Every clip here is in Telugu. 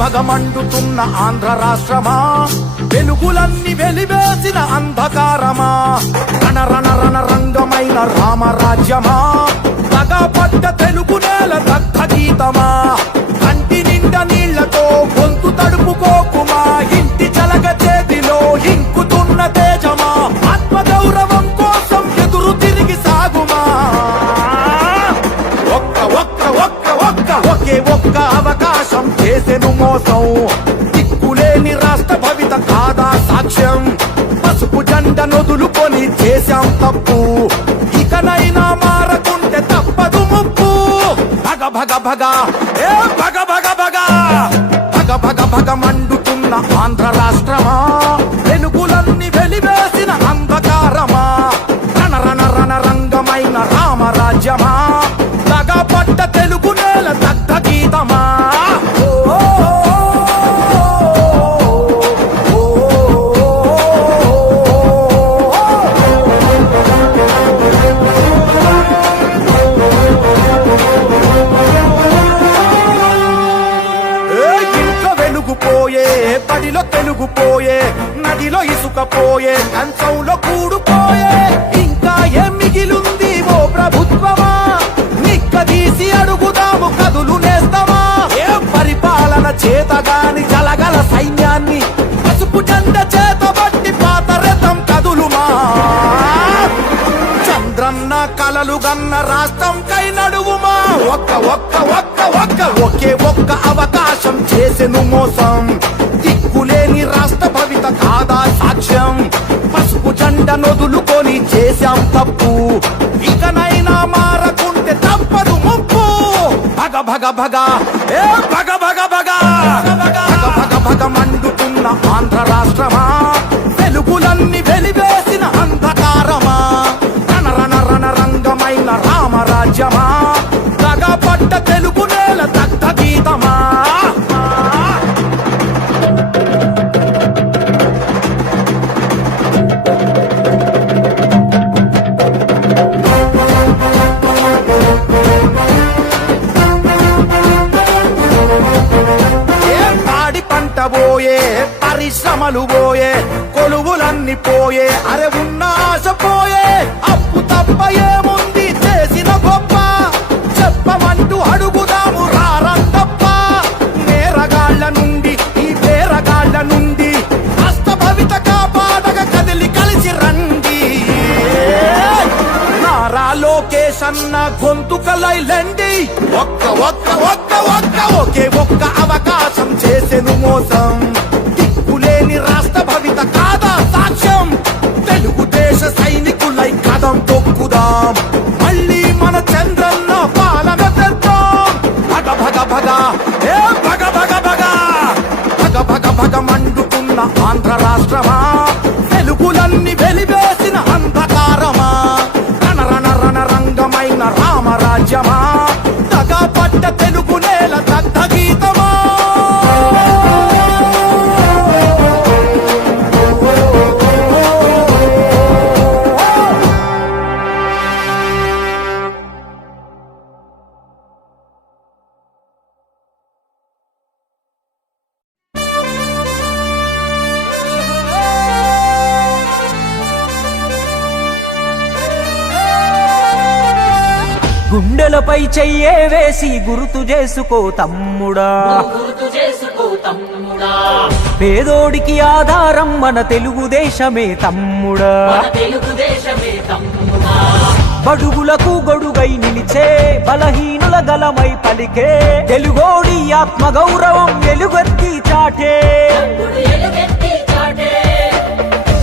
భగ మండుతున్న ఆంధ్ర రాష్ట్రమా, వెలుగులన్నీ వెలివేసిన అంధకారమా, రణ రణ రణ రంగమైన రామరాజ్యమా, పడ్డ తెలుగు నేల దగ్ధ గీతమా, కంటి నిండా నీళ్లతో గొంతు తడుపుకోకుమా, ఇంటి చలగ చేతిలో ఇంకుతున్న తేజమా, ఆత్మగౌరవం కోసం ఎదురు తిరిగి సాగుమా. ఒకే ఒక్క అవకాశం చేసెను మోసం, దిక్కులేని రాష్ట్ర భవిత కాదా సాక్ష్యం, పసుపు జెండ నొదులుకొని చేశాం తప్పు, ఇకనైనా మారకుంటే తప్పదు ముప్పు. భగ భగ భగ ఏ భగ భగ భగ భగ భగ భగ మండుతున్న ఆంధ్ర రాష్ట్రమా, వెలుగులన్నీ వెలివేసిన అంధకారమా, రణ రణ రణ రంగమైన రామరాజ్యమా, పడ్డ తెలుగు నేల దగ్ధ గీతమా. ఇంట్లో వెలుగుపోయే, బడిలో తెలుగుపోయే, నదిలో ఇసుకపోయే, కంచంలో కూడుపోయే, ఇంకా ఏం మిగిలుంది ఓ ప్రభుత్వమా, తీసి అడుగుదాము కదులు నేస్తామా. ఏ పరిపాలన చేతగాని జలగల సైన్యాన్ని పసుపు జెండ చేతబట్టి పాత రథం కదులుమా. చంద్రన్న కలలు గన్న రాష్ట్రం కై నడువుమా. ఒక్క ఒక్క ఒక్క ఒక్క ఒకే ఒక్క అవకాశం చేసెను మోసం, దిక్కులేని రాష్ట్ర భవిత కాదా సాక్ష్యం, పసుపు జెండ నొదులుకొని చేశాం తప్పు, ఇకనైనా మారకుంటే తప్పదు ముప్పు. భగ భగ భగ ఏ భగ భగ భగ భగ భగ భగ మండుతున్న ఆంధ్ర రాష్ట్రమా, వెలుగులన్నీ వెలివేసిన అంధకారమా, రణ రణ రణ రంగమైన రామరాజ్యమా, పడ్డ తెలుగు నేల దగ్ధ గీతమా. పోయే పరిశ్రమలు పోయే, కొలువులన్నీ పోయే, అరే ఉన్న ఆశ పోయే, అప్పు తప్ప ఏముంది చేసిన గొప్ప, చెప్పమంటూ అడుగుదాము రారంతప్ప. నేరగాళ్ల నుండి ఈ పేరగాళ్ల నుండి రాష్ట్ర భవిత కాపాడగ కదిలి కలిసి రండి. నారా లోకేష్ అన్న గొంతుకలైలండి, ఒక్క ఒక్క ఒక్క ఒక్క ఒకే ఒక్క అవకాశం చేసెను మోసం, దిక్కులేని రాష్ట్ర భవిత కాదా సాక్ష్యం, తెలుగుదేశ సైనికులై కదం తొక్కుదాం, మళ్ళీ మన చంద్రన్న పాలన తెద్దాం. భగ భగ భగ ఏ భగ భగ భగ భగ భగ భగ మండుతున్న ఆంధ్ర రాష్ట్రమా, వెలుగులన్నీ వెలివేసిన అంధకారమా, రణ రణ రణ రంగమైన రామరాజ్యమా, పడ్డ తెలుగు నేల దగ్ధ గీతమా. గుండెలపై చెయ్యే వేసి గుర్తు చేసుకో తమ్ముడా, పేదోడికి ఆధారం మన తెలుగుదేశమే తమ్ముడా, బడుగులకు గొడుగై నిలిచే బలహీనుల గలమై పలికే తెలుగోడి ఆత్మగౌరవం ఎలుగెత్తి చాటే.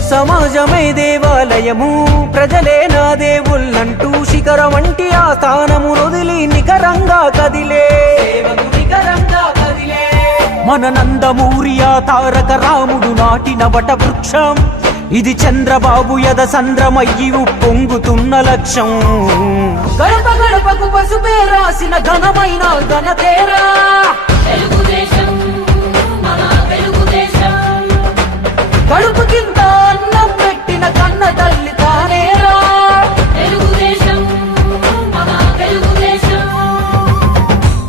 సమాజమే దేవాలయము, ప్రజలే నా దేవుళ్ళంటూ శిఖరం వంటి ఆ స్థానము వదిలి నికరంగా కదిలే మన నందమూరి ఆ తారక రాముడు నాటిన వట వృక్షం, ఇది చంద్రబాబు యద సంద్రమయ్యి ఉప్పొంగుతున్న లక్ష్యం. గడప గడపకు పసుపే రాసిన ఘనమైన ఘనతేరా తెలుగుదేశం, కడుపు కింద అన్నం పెట్టిన కన్న తల్లి తానేరా తెలుగుదేశం.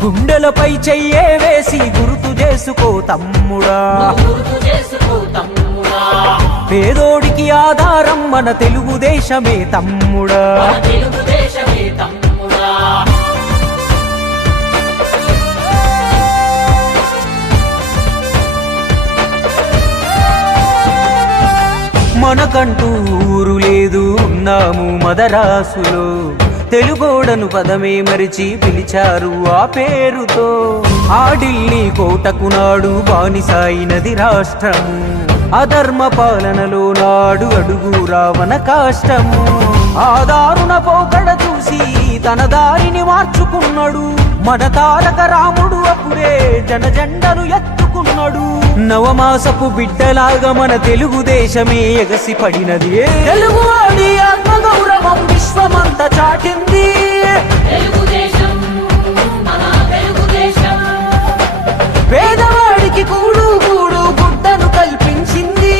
గుండెలపై చెయ్యే వేసి గుర్తు చేసుకో తమ్ముడా. పేదోడికి ఆధారం మన తెలుగుదేశమే తమ్ముడా. మనకంటూ ఊరు లేదు, ఉన్నాము మదరాసులో. తెలుగోడను పదమే మరిచి పిలిచారు ఆ పేరుతో. ఆ ఢిల్లీ కోటకు నాడు బానిసాయినది రాష్ట్రము. అధర్మ పాలనలో నాడు అడుగు రావణ కాష్టము. ఆ దారుణ పోకడ చూసి తన దారిని మార్చుకున్నాడు మన తారక రాముడు. అప్పుడే జనజెండను ఎత్తుకున్నాడు. నవమాసపు బిడ్డలాగా మన తెలుగుదేశమే ఎగసి పడినది. తెలుగువాడి ఆత్మగౌరవం విశ్వమంతా చాటింది. పేదవాడికి కూడు కూడు గుడ్డను కల్పించింది.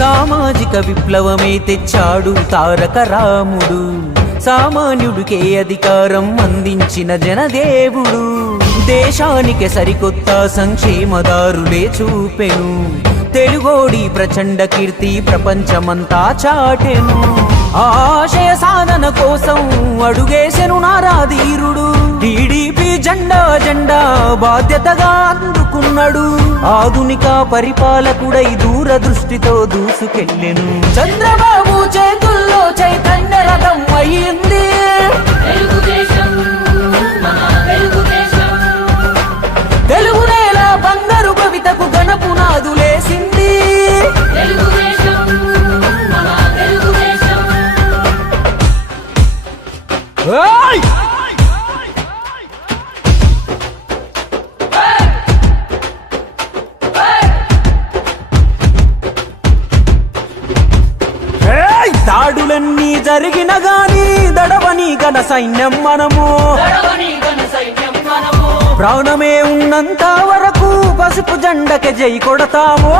సామాజిక విప్లవమే తెచ్చాడు తారక రాముడు. సామాన్యుడికే అధికారం అందించిన జనదేవుడు. దేశానికి సరికొత్త సంక్షేమదారులే చూపెను. తెలుగోడి ప్రచండ కీర్తి ప్రపంచమంతా చాటెను. ఆశయ సాధన కోసం అడుగేసెను నారాధీరుడు. టీడీపీ జెండా బాధ్యతగా అందుకున్నాడు. ఆధునిక పరిపాలకుడై దూరదృష్టితో దూసుకెళ్ళెను. చంద్రబాబు చేతుల్లో చైతన్య రథం అయ్యింది. తెలుగు నేల బంగారు కవితకు గణపునాదులేసింది. ఓయ్! దాడులన్నీ జరిగిన గాని దడవని ఘన సైన్యం మనము. ప్రాణమే ఉన్నంత వరకు పసుపు జెండకి జై కొడతాము.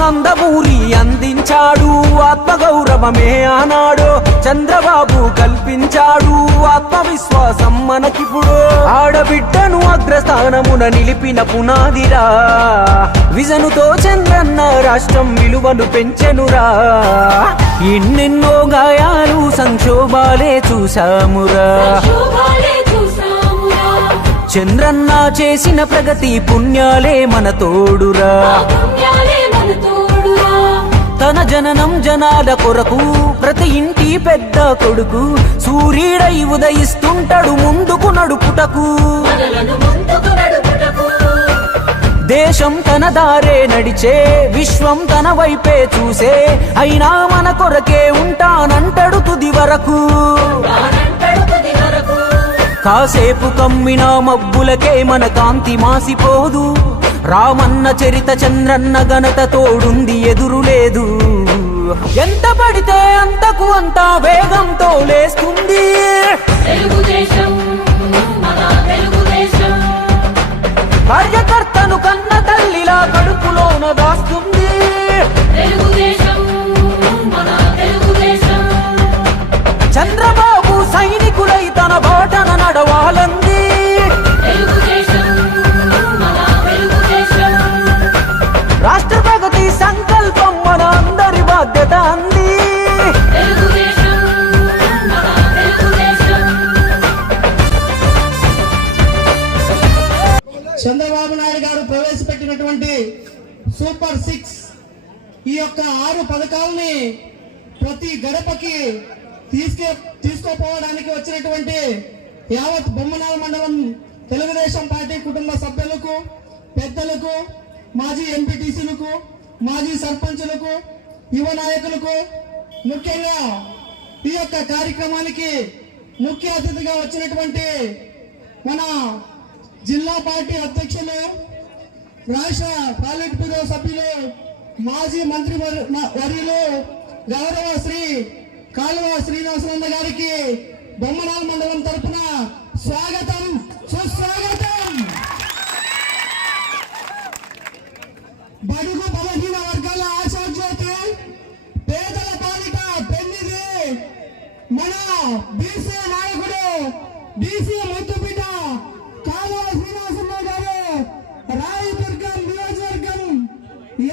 నందమూరి అందించాడు ఆత్మగౌరవమే ఆనాడు. చంద్రబాబు కల్పించాడు ఆత్మవిశ్వాసం మనకిప్పుడు. ఆడబిడ్డను అగ్రస్థానమున నిలిపిన పునాదిరా. విజనుతో చంద్రన్న రాష్ట్రం విలువను పెంచెనురా. ఎన్నెన్నో గాయాలు సంక్షోభాలే చూసామురా. చంద్రన్న చేసిన ప్రగతి పుణ్యాలే మన తోడురా. తన జననం జనాల కొరకు ప్రతి ఇంటి పెద్ద కొడుకు సూర్యుడై ఉదయిస్తుంటాడు ముందుకు నడుపుటకు. దేశం తన దారే నడిచే, విశ్వం తన వైపే చూసే. అయినా మన కొరకే ఉంటానంటాడు తుది వరకు. కాసేపు కమ్మిన మబ్బులకే మన కాంతి మాసిపోదు. రామన్న చరిత చంద్రన్న ఘనత తోడుంది ఎదురులేదు. ఎంత పడితే అంతకు అంత వేగంతో లేస్తుంది. కార్యకర్తను కన్న తల్లిలా కడుపులోన దాస్తుంది. చంద్రబాబు సైనికులై తన బాటన నడవాలంది. రాష్ట్ర ప్రగతి సంకల్పం మన అందరి బాధ్యత అంది. చంద్రబాబు నాయుడు గారు ప్రవేశపెట్టినటువంటి సూపర్ 6 ఈ యొక్క 6 పథకాలని ప్రతి గడపకి తీసుకోపోవడానికి వచ్చినటువంటి యావత్ బొమ్మనాల మండలం తెలుగుదేశం పార్టీ కుటుంబ సభ్యులకు, పెద్దలకు, మాజీ ఎంపీటీసీలకు, మాజీ సర్పంచులకు, యువ నాయకులకు, ముఖ్యంగా ఈ యొక్క కార్యక్రమానికి ముఖ్య అతిథిగా వచ్చినటువంటి మన జిల్లా పార్టీ అధ్యక్షులు, రాష్ట్ర పార్లమెంట్ బ్యూరో సభ్యులు, మాజీ మంత్రి వర్యులు గౌరవ శ్రీ కాలువ శ్రీనివాసనంద గారికి బొమ్మనాల మండలం తరఫున స్వాగతం సుస్వాగతం. బడుగు బలహీన వర్గాల ఆశాజ్యోతి, పేదల పాలిట పెన్నిది మన బీసీ నాయకుడు, బీసీ ముద్దుబిడ్డ కాలువ శ్రీనివాసరావు గారు రాయదుర్గం నియోజకవర్గం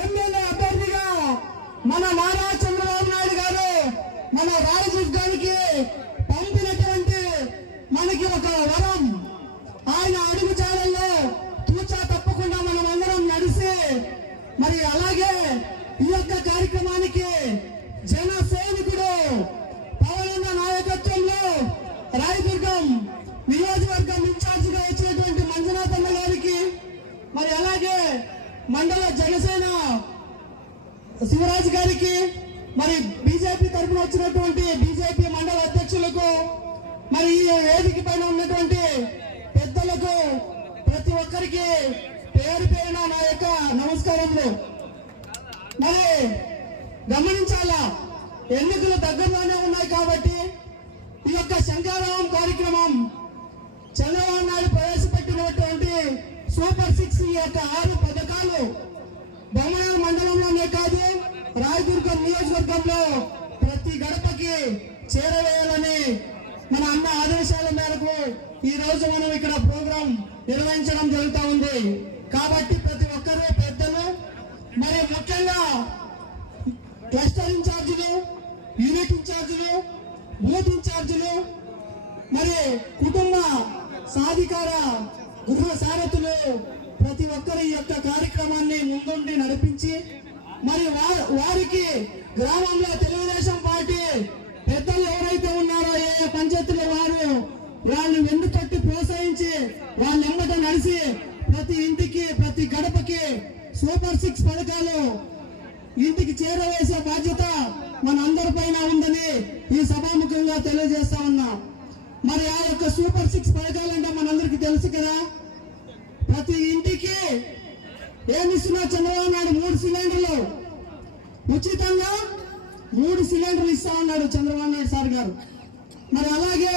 ఎమ్మెల్యే అభ్యర్థిగా మన నారా చంద్రబాబు నాయుడు గారు మన రాయదుర్గానికి పంపినటువంటి మనకి ఒక వరం. ఆయన అడుగు చాలల్లో తూచా తప్పకుండా మనం అందరం నడిసి మరి అలాగే ఈ యొక్క కార్యక్రమానికి జన సైనికుడు పవనన్న నాయకత్వంలో రాయదుర్గం నియోజకవర్గం ఇన్ఛార్జిగా ఇచ్చినటువంటి మంజునాథన్న గారికి, మరి అలాగే మండల జనసేన శివరాజ్ గారికి, మరి బీజేపీ తరఫున వచ్చినటువంటి బీజేపీ మండల అధ్యక్షులకు, మరి ఈ వేదిక పైన ఉన్నటువంటి పెద్దలకు ప్రతి ఒక్కరికి పేరు పేరున నా యొక్క నమస్కారములు. మరి గమనించాలా, ఎన్నికలు దగ్గరలోనే ఉన్నాయి కాబట్టి ఈ యొక్క శంఖారావం కార్యక్రమం చంద్రబాబు నాయుడు ప్రవేశపెట్టినటువంటి సూపర్ 6 ఈ యొక్క 6 పథకాలు బొమ్మనాల మండలంలోనే కాదు రాయదుర్గం నియోజకవర్గంలో ప్రతి గడపకి చేరవేయాలని మన అన్న ఆదేశాల మేరకు ఈ రోజు మనం ఇక్కడ ప్రోగ్రాం నిర్వహించడం జరుగుతూ ఉంది. కాబట్టి ప్రతి ఒక్కరు పెద్దలు, మరి ముఖ్యంగా క్లస్టర్ ఇన్ఛార్జీలు, యూనిట్ ఇన్ఛార్జీలు, బూత్ ఇన్ఛార్జీలు, మరి కుటుంబ సాధికార గృహ సారథులు ప్రతి ఒక్కరు ఈ యొక్క కార్యక్రమాన్ని ముందుండి నడిపించి మరి వారికి గ్రామంలో తెలుగుదేశం పార్టీ పెద్దలు ఎవరైతే ఉన్నారో ఏ పంచాయతీలో వాళ్ళని వెన్ను తట్టి ప్రోత్సహించి వాళ్ళ వెంబట నడిచి ప్రతి ఇంటికి ప్రతి గడపకి సూపర్ 6 పథకాలు ఇంటికి చేరవేసే బాధ్యత మన అందరి పైన ఉందని ఈ సభాముఖంగా తెలియజేస్తా ఉన్నా. మరి ఆ యొక్క సూపర్ 6 పథకాలంటే మనందరికీ తెలుసు కదా. ప్రతి ఇంటికి ఏమిస్తున్నా చంద్రబాబు నాయుడు 3 సిలిండర్లు ఉచితంగా 3 సిలిండర్లు ఇస్తా ఉన్నాడు చంద్రబాబు నాయుడు సార్ గారు. మరి అలాగే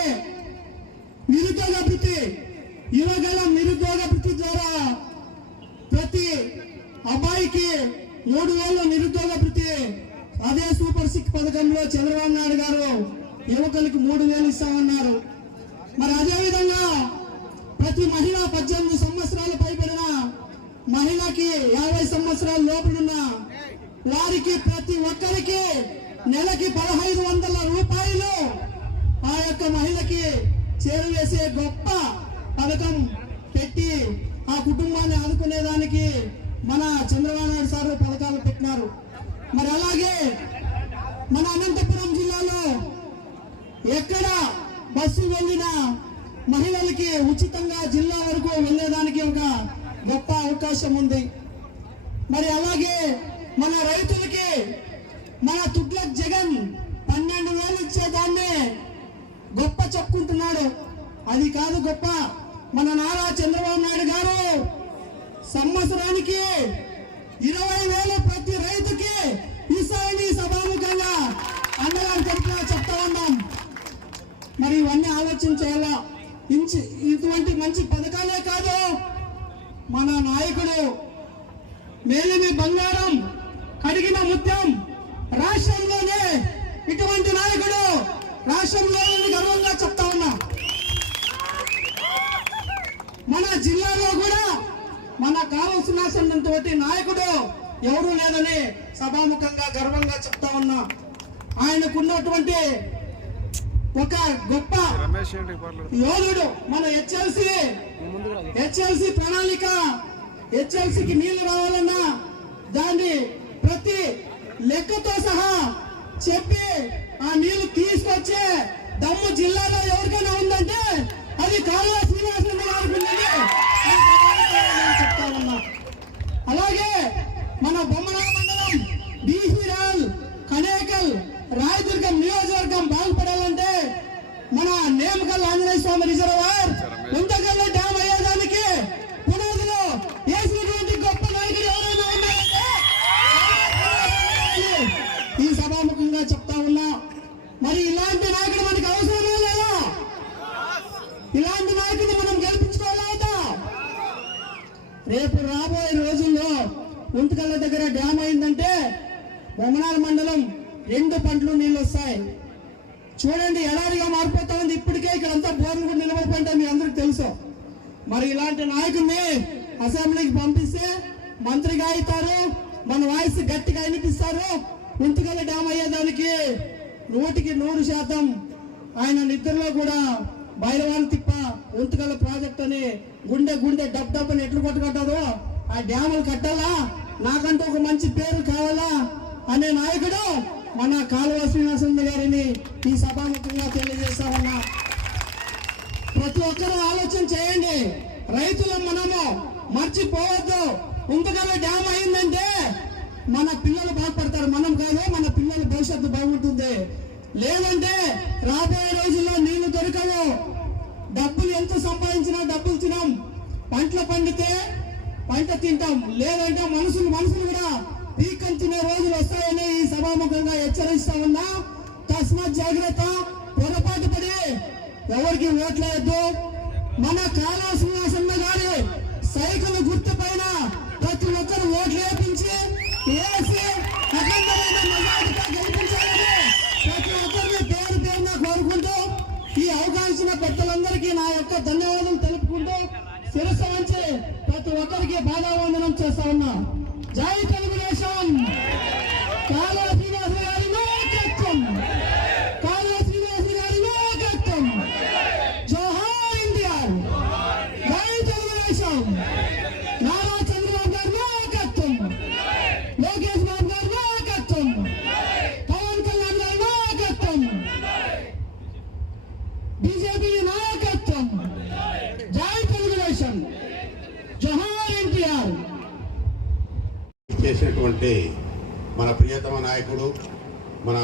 నిరుద్యోగ వృత్తి, యువగల నిరుద్యోగ వృత్తి ద్వారా ప్రతి అబ్బాయికి 3,000 నిరుద్యోగ వృత్తి అదే సూపర్ 6 పథకంలో చంద్రబాబు నాయుడు గారు యువకులకు 3,000 ఇస్తామన్నారు. మరి అదేవిధంగా ప్రతి మహిళ 18 సంవత్సరాలు పైబడిన మహిళకి 50 సంవత్సరాల లోపలున్న వారికి ప్రతి ఒక్కరికి నెలకి 1,500 రూపాయలు ఆ యొక్క మహిళకి చేరవేసే గొప్ప పథకం పెట్టి ఆ కుటుంబాన్ని ఆదుకునేదానికి మన చంద్రబాబు నాయుడు సార్ పథకాలు పెట్టినారు. మరి అలాగే మన అనంతపురం జిల్లాలో ఎక్కడ బస్సు వెళ్ళిన మహిళలకి ఉచితంగా జిల్లా వరకు వెళ్ళేదానికి ఒక గొప్ప అవకాశం ఉంది. మరి అలాగే మన రైతులకి మన తుగ్లక్ జగన్ 12,000 ఇచ్చేదాన్ని గొప్ప చెప్పుకుంటున్నాడు. అది కాదు గొప్ప, మన నారా చంద్రబాబు నాయుడు గారు సంవత్సరానికి 20,000 ప్రతి రైతుకి ఈసారి సభాముఖంగా అన్నగారి తరఫున చెప్తా ఉన్నాం. మరి ఇవన్నీ ఆలోచన చేయాలా. ఇటువంటి మంచి పథకాలే కాదు, మన నాయకుడు మేలిమి బంగారం కడిగిన ముత్యం, రాష్ట్రంలోనే ఇటువంటి నాయకుడు రాష్ట్రంలో గర్వంగా చెప్తా ఉన్నా. మన జిల్లాలో కూడా మన కావాల్సినంత నాయకుడు ఎవరూ లేదని సభాముఖంగా గర్వంగా చెప్తా ఉన్నా. ఆయనకున్నటువంటి ఒక గొప్ప యోధుడు మన హెచ్ఎల్సి ప్రణాళిక. హెచ్ఎల్సికి నీళ్లు రావాలన్నా దాన్ని ప్రతి లెక్కతో సహా చెప్పి ఆ నీళ్లు తీసుకొచ్చే దమ్ము జిల్లాలో ఎవరికైనా ఉందంటే అది కాలువ శ్రీనివాసరావు గారికి ఉందని చెప్తా ఉన్నా. అలాగే మన బొమ్మనాల మండలం, బీసీరాల్, కనేకల్, రాయదుర్గం నియోజకవర్గం బాగుపడాలంటే మన నేమకల్ ఆంజనేయ స్వామి రిజర్వాయర్, ఉంతకల్ల డ్యామ్ అయ్యేదానికి పునాదులు వేసినటువంటి గొప్ప నాయకుడు ఎవరైనా ఉన్నారంటే ఈ సభాముఖంగా చెప్తా ఉన్నా. మరి ఇలాంటి నాయకుడు మనకి అవసరమే లేదా? ఉంతకల్ల దగ్గర డ్యామ్ అయిందంటే బొమ్మనాల మండలం 2 పంటలు నీళ్ళు వస్తాయి. చూడండి ఎడారిగా మారిపోతా ఉంది. ఇప్పటికే ఇక్కడంతా బోర్లు కూడా నిలబడిపోయింటే మీ అందరికి తెలుసు. మరి ఇలాంటి నాయకుల్ని అసెంబ్లీకి పంపిస్తే మంత్రిగా అవుతారు, మన వాయిస్ గట్టిగా వినిపిస్తారు. ఉంతకల్ల డ్యామ్ అయ్యేదానికి 100% ఆయన నిద్రలో కూడా బైరవాన్ తిప్ప ఉంతకల్ల ప్రాజెక్ట్ అని గుండె డబ్ అని ఎట్లు కొట్టుకుంటారో ఆ డ్యాములు కట్టాలా, నాకంటూ ఒక మంచి పేరు కావాలా అనే నాయకుడు మన కాలువ శ్రీనివాసరావు గారిని ఈ సభాముఖంగా తెలియజేస్తామన్నా. ప్రతి ఒక్కరూ ఆలోచన చేయండి. రైతులు మనము మర్చిపోవద్దు. ఉంతకల్ల డ్యామ్ అయిందంటే మన పిల్లలు బాగుపడతారు, మనం కాదు, మన పిల్లల భవిష్యత్తు బాగుంటుంది. లేదంటే రాబోయే రోజుల్లో నీళ్లు దొరకవు. డబ్బులు ఎంత సంపాదించినా డబ్బులు తినాం, పంటలు పండితే పంట తింటాం, లేదంటే మనుషులు కూడా పీకం తినే రోజులు వస్తాయని ఈ సభాముఖంగా హెచ్చరిస్తా ఉన్నా. తస్మాత్ జాగ్రత్త. పొరపాటు పడి ఎవరికి ఓట్లేయద్దు. మన కాలువ శ్రీనివాసరావు గారి సైకిల్ గుర్తు పైన ప్రతి ఒక్కరు ఓట్లు వేపించి వేసి అఖండమైన మెజారిటీగా గెలిపించాలని ప్రతి ఒక్కరిని పేరున కోరుకుంటూ ఈ అవకాశం పెద్దలందరికీ నా యొక్క ధన్యవాదాలు తెలుపుకుంటూ శిరస్సు వంచి ప్రతి ఒక్కరికి బాధావందనం చేస్తా ఉన్నా. జై తెలుగుదేశం. కాలువ శ్రీనివాసరావు గారి నాయకత్వం, కాలువ శ్రీనివాసరావు గారి నాయకత్వం. జోహార్ ఇండియా. జై తెలుగుదేశం. నారా చంద్రబాబు గారి నాయకత్వం, లోకేష్ బాబు గారి నాయకత్వం, పవన్ కళ్యాణ్ గారి నాయకత్వం, బీజేపీ నాయకత్వం. జై తెలుగుదేశం. జోహార్ ఎన్టీఆర్. చేసినటువంటి మన ప్రియతమ నాయకుడు, మన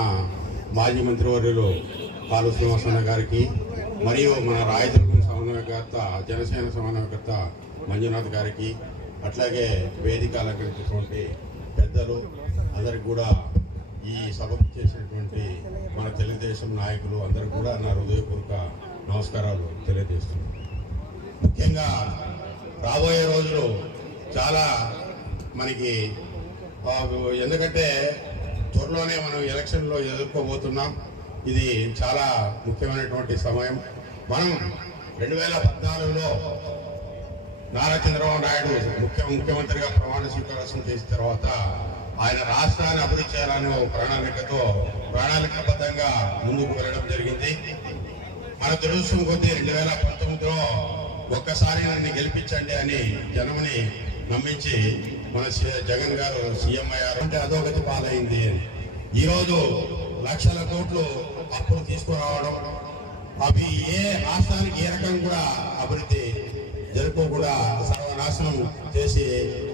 మాజీ మంత్రివర్యులు కాలువ శ్రీనివాసరావు గారికి, మరియు మన రాయదుర్గం సమన్వయకర్త, జనసేన సమన్వయకర్త మంజునాథ్ గారికి, అట్లాగే వేదిక అలంకరించినటువంటి పెద్దలు అందరికి కూడా, ఈ సభకు చేసినటువంటి మన తెలుగుదేశం నాయకులు అందరికి కూడా నా హృదయపూర్వక నమస్కారాలు తెలియజేస్తున్నాను. ముఖ్యంగా రాబోయే రోజులు చాలా మనకి, ఎందుకంటే త్వరలోనే మనం ఎలక్షన్లో ఎదుర్కోబోతున్నాం. ఇది చాలా ముఖ్యమైనటువంటి సమయం. మనం 2014లో నారా చంద్రబాబు నాయుడు ముఖ్యమంత్రిగా ప్రమాణ స్వీకారం చేసిన తర్వాత ఆయన రాష్ట్రాన్ని అభివృద్ధి చేయాలని ఒక ప్రణాళికాబద్ధంగా ముందుకు వెళ్ళడం జరిగింది. మన దురదృష్టం కొద్దీ 2019లో ఒక్కసారి నన్ను గెలిపించండి అని జనమని నమ్మించి మన జగన్ గారు సీఎం అయ్యారు. అంటే అధోగతి పాలైంది. ఈరోజు లక్షల కోట్లు అప్పులు తీసుకురావడం, అవి ఏ రాష్ట్రానికి ఏ రకం కూడా అభివృద్ధి జరుపుకోకుండా సర్వనాశనం చేసి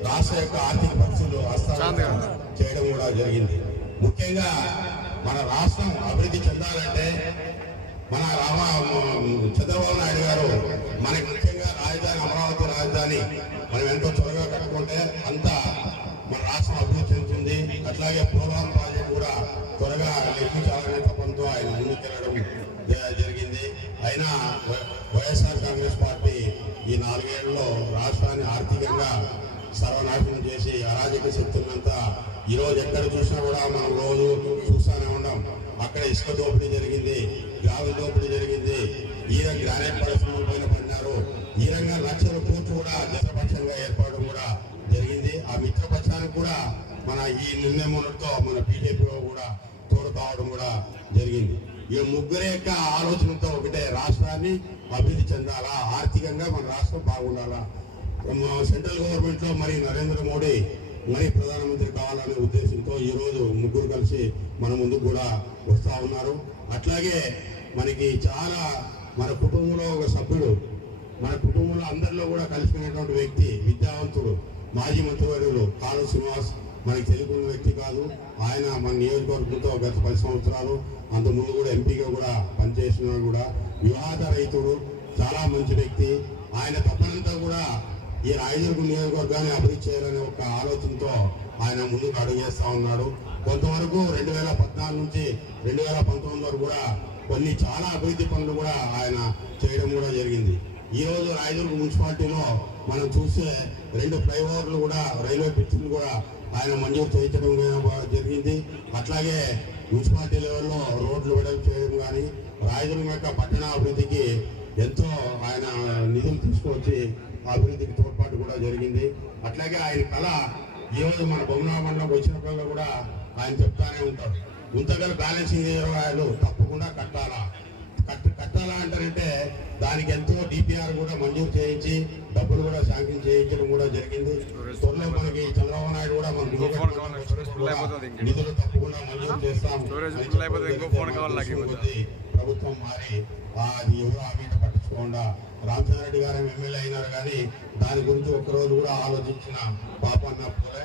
రాష్ట్ర యొక్క ఆర్థిక పరిస్థితులు అస్థానం చేయడం కూడా జరిగింది. ముఖ్యంగా మన రాష్ట్రం అభివృద్ధి చెందాలంటే మన చంద్రబాబు నాయుడు గారు మనకి ముఖ్యంగా రాజధాని, అమరావతి రాజధాని మనం ఎంతో త్వరగా కట్టుకుంటే అంత మన రాష్ట్రం అభివృద్ధి చెందుతుంది. అట్లాగే పోలవరం ప్రాజెక్ట్ కూడా త్వరగా నిర్మించాలనే తపంతో ఆయన ముందుకెళ్ళడం జరిగింది. అయినా వైఎస్ఆర్ కాంగ్రెస్ పార్టీ ఈ 4 ఏళ్లలో రాష్ట్రాన్ని ఆర్థికంగా సర్వనాశనం చేసి అరాజక శక్తులంతా ఈరోజు ఎక్కడ చూసినా కూడా మనం రోజు చూస్తూనే ఉన్నాం. అక్కడ ఇసుక దోపిడీ జరిగింది, గ్రావెల్ దోపిడీ జరిగింది, ఈయన గ్రానైట్ పరిశ్రమల పైన పడినారు. ఈ రంగా లక్షల కోట్లు కూడా మిత్రపక్షంగా ఏర్పడడం కూడా జరిగింది. ఆ మిత్రపక్షానికి కూడా మన ఈ నిర్ణయంతో మన బీజేపీ కూడా తోడు కావడం కూడా జరిగింది. ఈ ముగ్గురు యొక్క ఆలోచనతో ఒకటే, రాష్ట్రాన్ని అభివృద్ధి చెందాలా, ఆర్థికంగా మన రాష్ట్రం బాగుండాలా, సెంట్రల్ గవర్నమెంట్ లో మరి నరేంద్ర మోడీ మరి ప్రధానమంత్రి కావాలనే ఉద్దేశంతో ఈ రోజు ముగ్గురు కలిసి మన ముందుకు కూడా వస్తా ఉన్నారు. అట్లాగే మనకి చాలా మన కుటుంబంలో ఒక సభ్యుడు, మన కుటుంబంలో అందరిలో కూడా కలిసిపోయినటువంటి వ్యక్తి, విద్యావంతుడు, మాజీ మంత్రివర్యులు కాలువ శ్రీనివాస్. మనకి తెలియకున్న వ్యక్తి కాదు. ఆయన మన నియోజకవర్గంతో గత 10 సంవత్సరాలు అంతకుముందు కూడా ఎంపీగా కూడా పనిచేసిన కూడా వివాద రైతుడు, చాలా మంచి వ్యక్తి. ఆయన తప్పనంతా కూడా ఈ రాయదుర్గం నియోజకవర్గాన్ని అభివృద్ధి చేయాలనే ఒక ఆలోచనతో ఆయన ముందుకు అడుగేస్తా ఉన్నాడు. కొంతవరకు 2014 నుంచి 2019 వరకు కూడా కొన్ని చాలా అభివృద్ధి పనులు కూడా ఆయన చేయడం కూడా జరిగింది. ఈ రోజు రాయదుర్గ మున్సిపాలిటీలో మనం చూస్తే 2 ఫ్లైఓవర్లు కూడా రైల్వే బ్రిడ్జ్లు కూడా ఆయన మంజూరు చేయించడం జరిగింది. అట్లాగే మున్సిపాలిటీ లెవెల్లో రోడ్లు వెడల్పు చేయడం కానీ రాయదుర్గం యొక్క పట్టణ అభివృద్ధికి ఎంతో ఆయన నిధులు తీసుకొచ్చి అభివృద్ధికి తోడ్పాటు కూడా జరిగింది. అట్లాగే ఆయన కళ ఈ రోజు మన బొమ్మనా మండలంకి వచ్చినప్పుడు కూడా ఆయన చెప్తానే ఉంటారు, గుంతగల బ్యాలెన్సింగ్ రిజర్వాయర్లు తప్పకుండా కట్టాలా అంటారంటే దానికి ఎంతో డిపిఆర్ కూడా మంజూరు చేయించి డబ్బులు కూడా శాంక్షన్ చేయించడం కూడా జరిగింది. త్వరలో మనకి చంద్రబాబు నాయుడు కూడా మన నిధులు తప్పకుండా మంజూరు చేస్తాం. ప్రభుత్వం మారి అది ఎవరు ఆ మీద పట్టించుకోకుండా రామచంద్రరెడ్డి గారు ఎమ్మెల్యే అయినారు కానీ దాని గురించి ఒక్కరోజు కూడా ఆలోచించిన పాపన్న పోలే.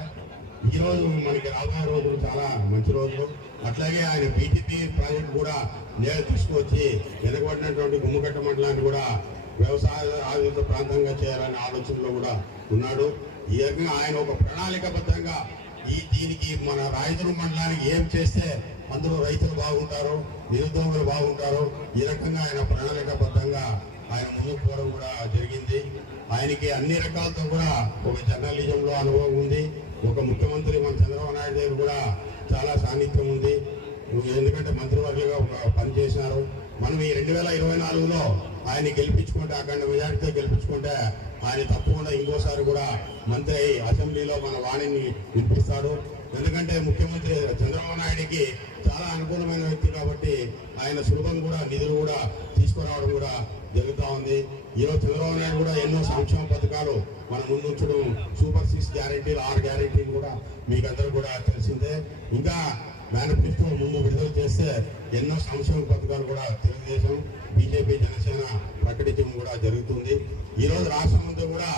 ఈ రోజు మనకి రాబోయే రోజులు చాలా మంచి రోజులు. అట్లాగే ఆయన బీటీపీ ప్రాజెక్ట్ కూడా నేడు తీసుకొచ్చి వెనకబడినటువంటి గుమ్మకట్ట మండలాన్ని కూడా వ్యవసాయ ఆధారిత ప్రాంతంగా చేయాలనే ఆలోచనలో కూడా ఉన్నాడు. ఈ రకంగా ఆయన ఒక ప్రణాళికబద్ధంగా దీనికి మన రాయదుర్గం మండలానికి ఏం చేస్తే అందులో రైతులు బాగుంటారు, నిరుద్యోగులు బాగుంటారు, ఈ రకంగా ఆయన ప్రణాళికబద్ధంగా ఆయన ముందుకు పోవడం కూడా జరిగింది. ఆయనకి అన్ని రకాలతో కూడా ఒక జర్నలిజంలో అనుభవం ఉంది. ఒక ముఖ్యమంత్రి మన చంద్రబాబు నాయుడు దగ్గర కూడా చాలా సాన్నిధ్యం ఉంది. ఎందుకంటే మంత్రివర్గంగా పనిచేసినారు. మనం ఈ 2024లో ఆయన గెలిపించుకుంటే అఖండ మెజార్టీతో గెలిపించుకుంటే ఆయన తప్పకుండా ఇంకోసారి కూడా మంత్రి అయి అసెంబ్లీలో మన వాణిని వినిపిస్తాడు. ఎందుకంటే ముఖ్యమంత్రి చంద్రబాబు నాయుడికి చాలా అనుకూలమైన వ్యక్తి కాబట్టి ఆయన సులభం కూడా నిధులు కూడా తీసుకురావడం కూడా జరుగుతూ ఉంది. ఈరోజు చంద్రబాబు నాయుడు కూడా ఎన్నో సంక్షేమ పథకాలు మన ముందుంచడం, సూపర్ 6 గ్యారెంటీలు 6 గ్యారెంటీలు కూడా మీకు అందరూ కూడా తెలిసిందే. ఇంకా మేనిఫెస్టో ముందు విడుదల చేస్తే ఎన్నో సంక్షేమ పథకాలు కూడా తెలుగుదేశం, బీజేపీ, జనసేన ప్రకటించడం కూడా జరుగుతుంది. ఈరోజు రాష్ట్రం అంతా కూడా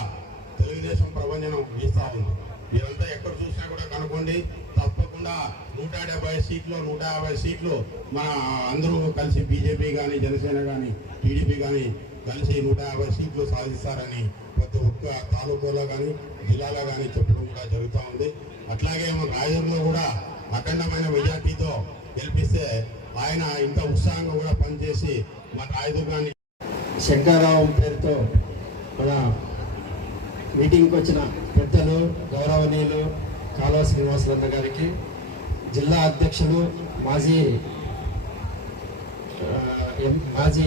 తెలుగుదేశం ప్రభంజనం వీస్తా ఉంది. మీరంతా ఎక్కడ చూసినా కూడా కనుక్కోండి, తప్పకుండా 170 సీట్లు 150 సీట్లు మన అందరూ కలిసి బీజేపీ కానీ జనసేన కానీ టీడీపీ కానీ కలిసి 150 సీట్లు సాధిస్తారని ప్రతి ఒక్క తాలూకాలో కానీ జిల్లాలో కానీ చెప్పడం కూడా జరుగుతూ ఉంది. అట్లాగే మన రాయదుర్గంలో కూడా అఖండమైన మెజార్టీతో గెలిపిస్తే ఆయన ఇంకా ఉత్సాహంగా కూడా పనిచేసి మన రాయదుర్గాన్ని శంకరరావు పేరుతో మన మీటింగ్కి వచ్చిన పెద్దలు గౌరవనీయులు కాలువ శ్రీనివాసరావు గారికి, జిల్లా అధ్యక్షులు మాజీ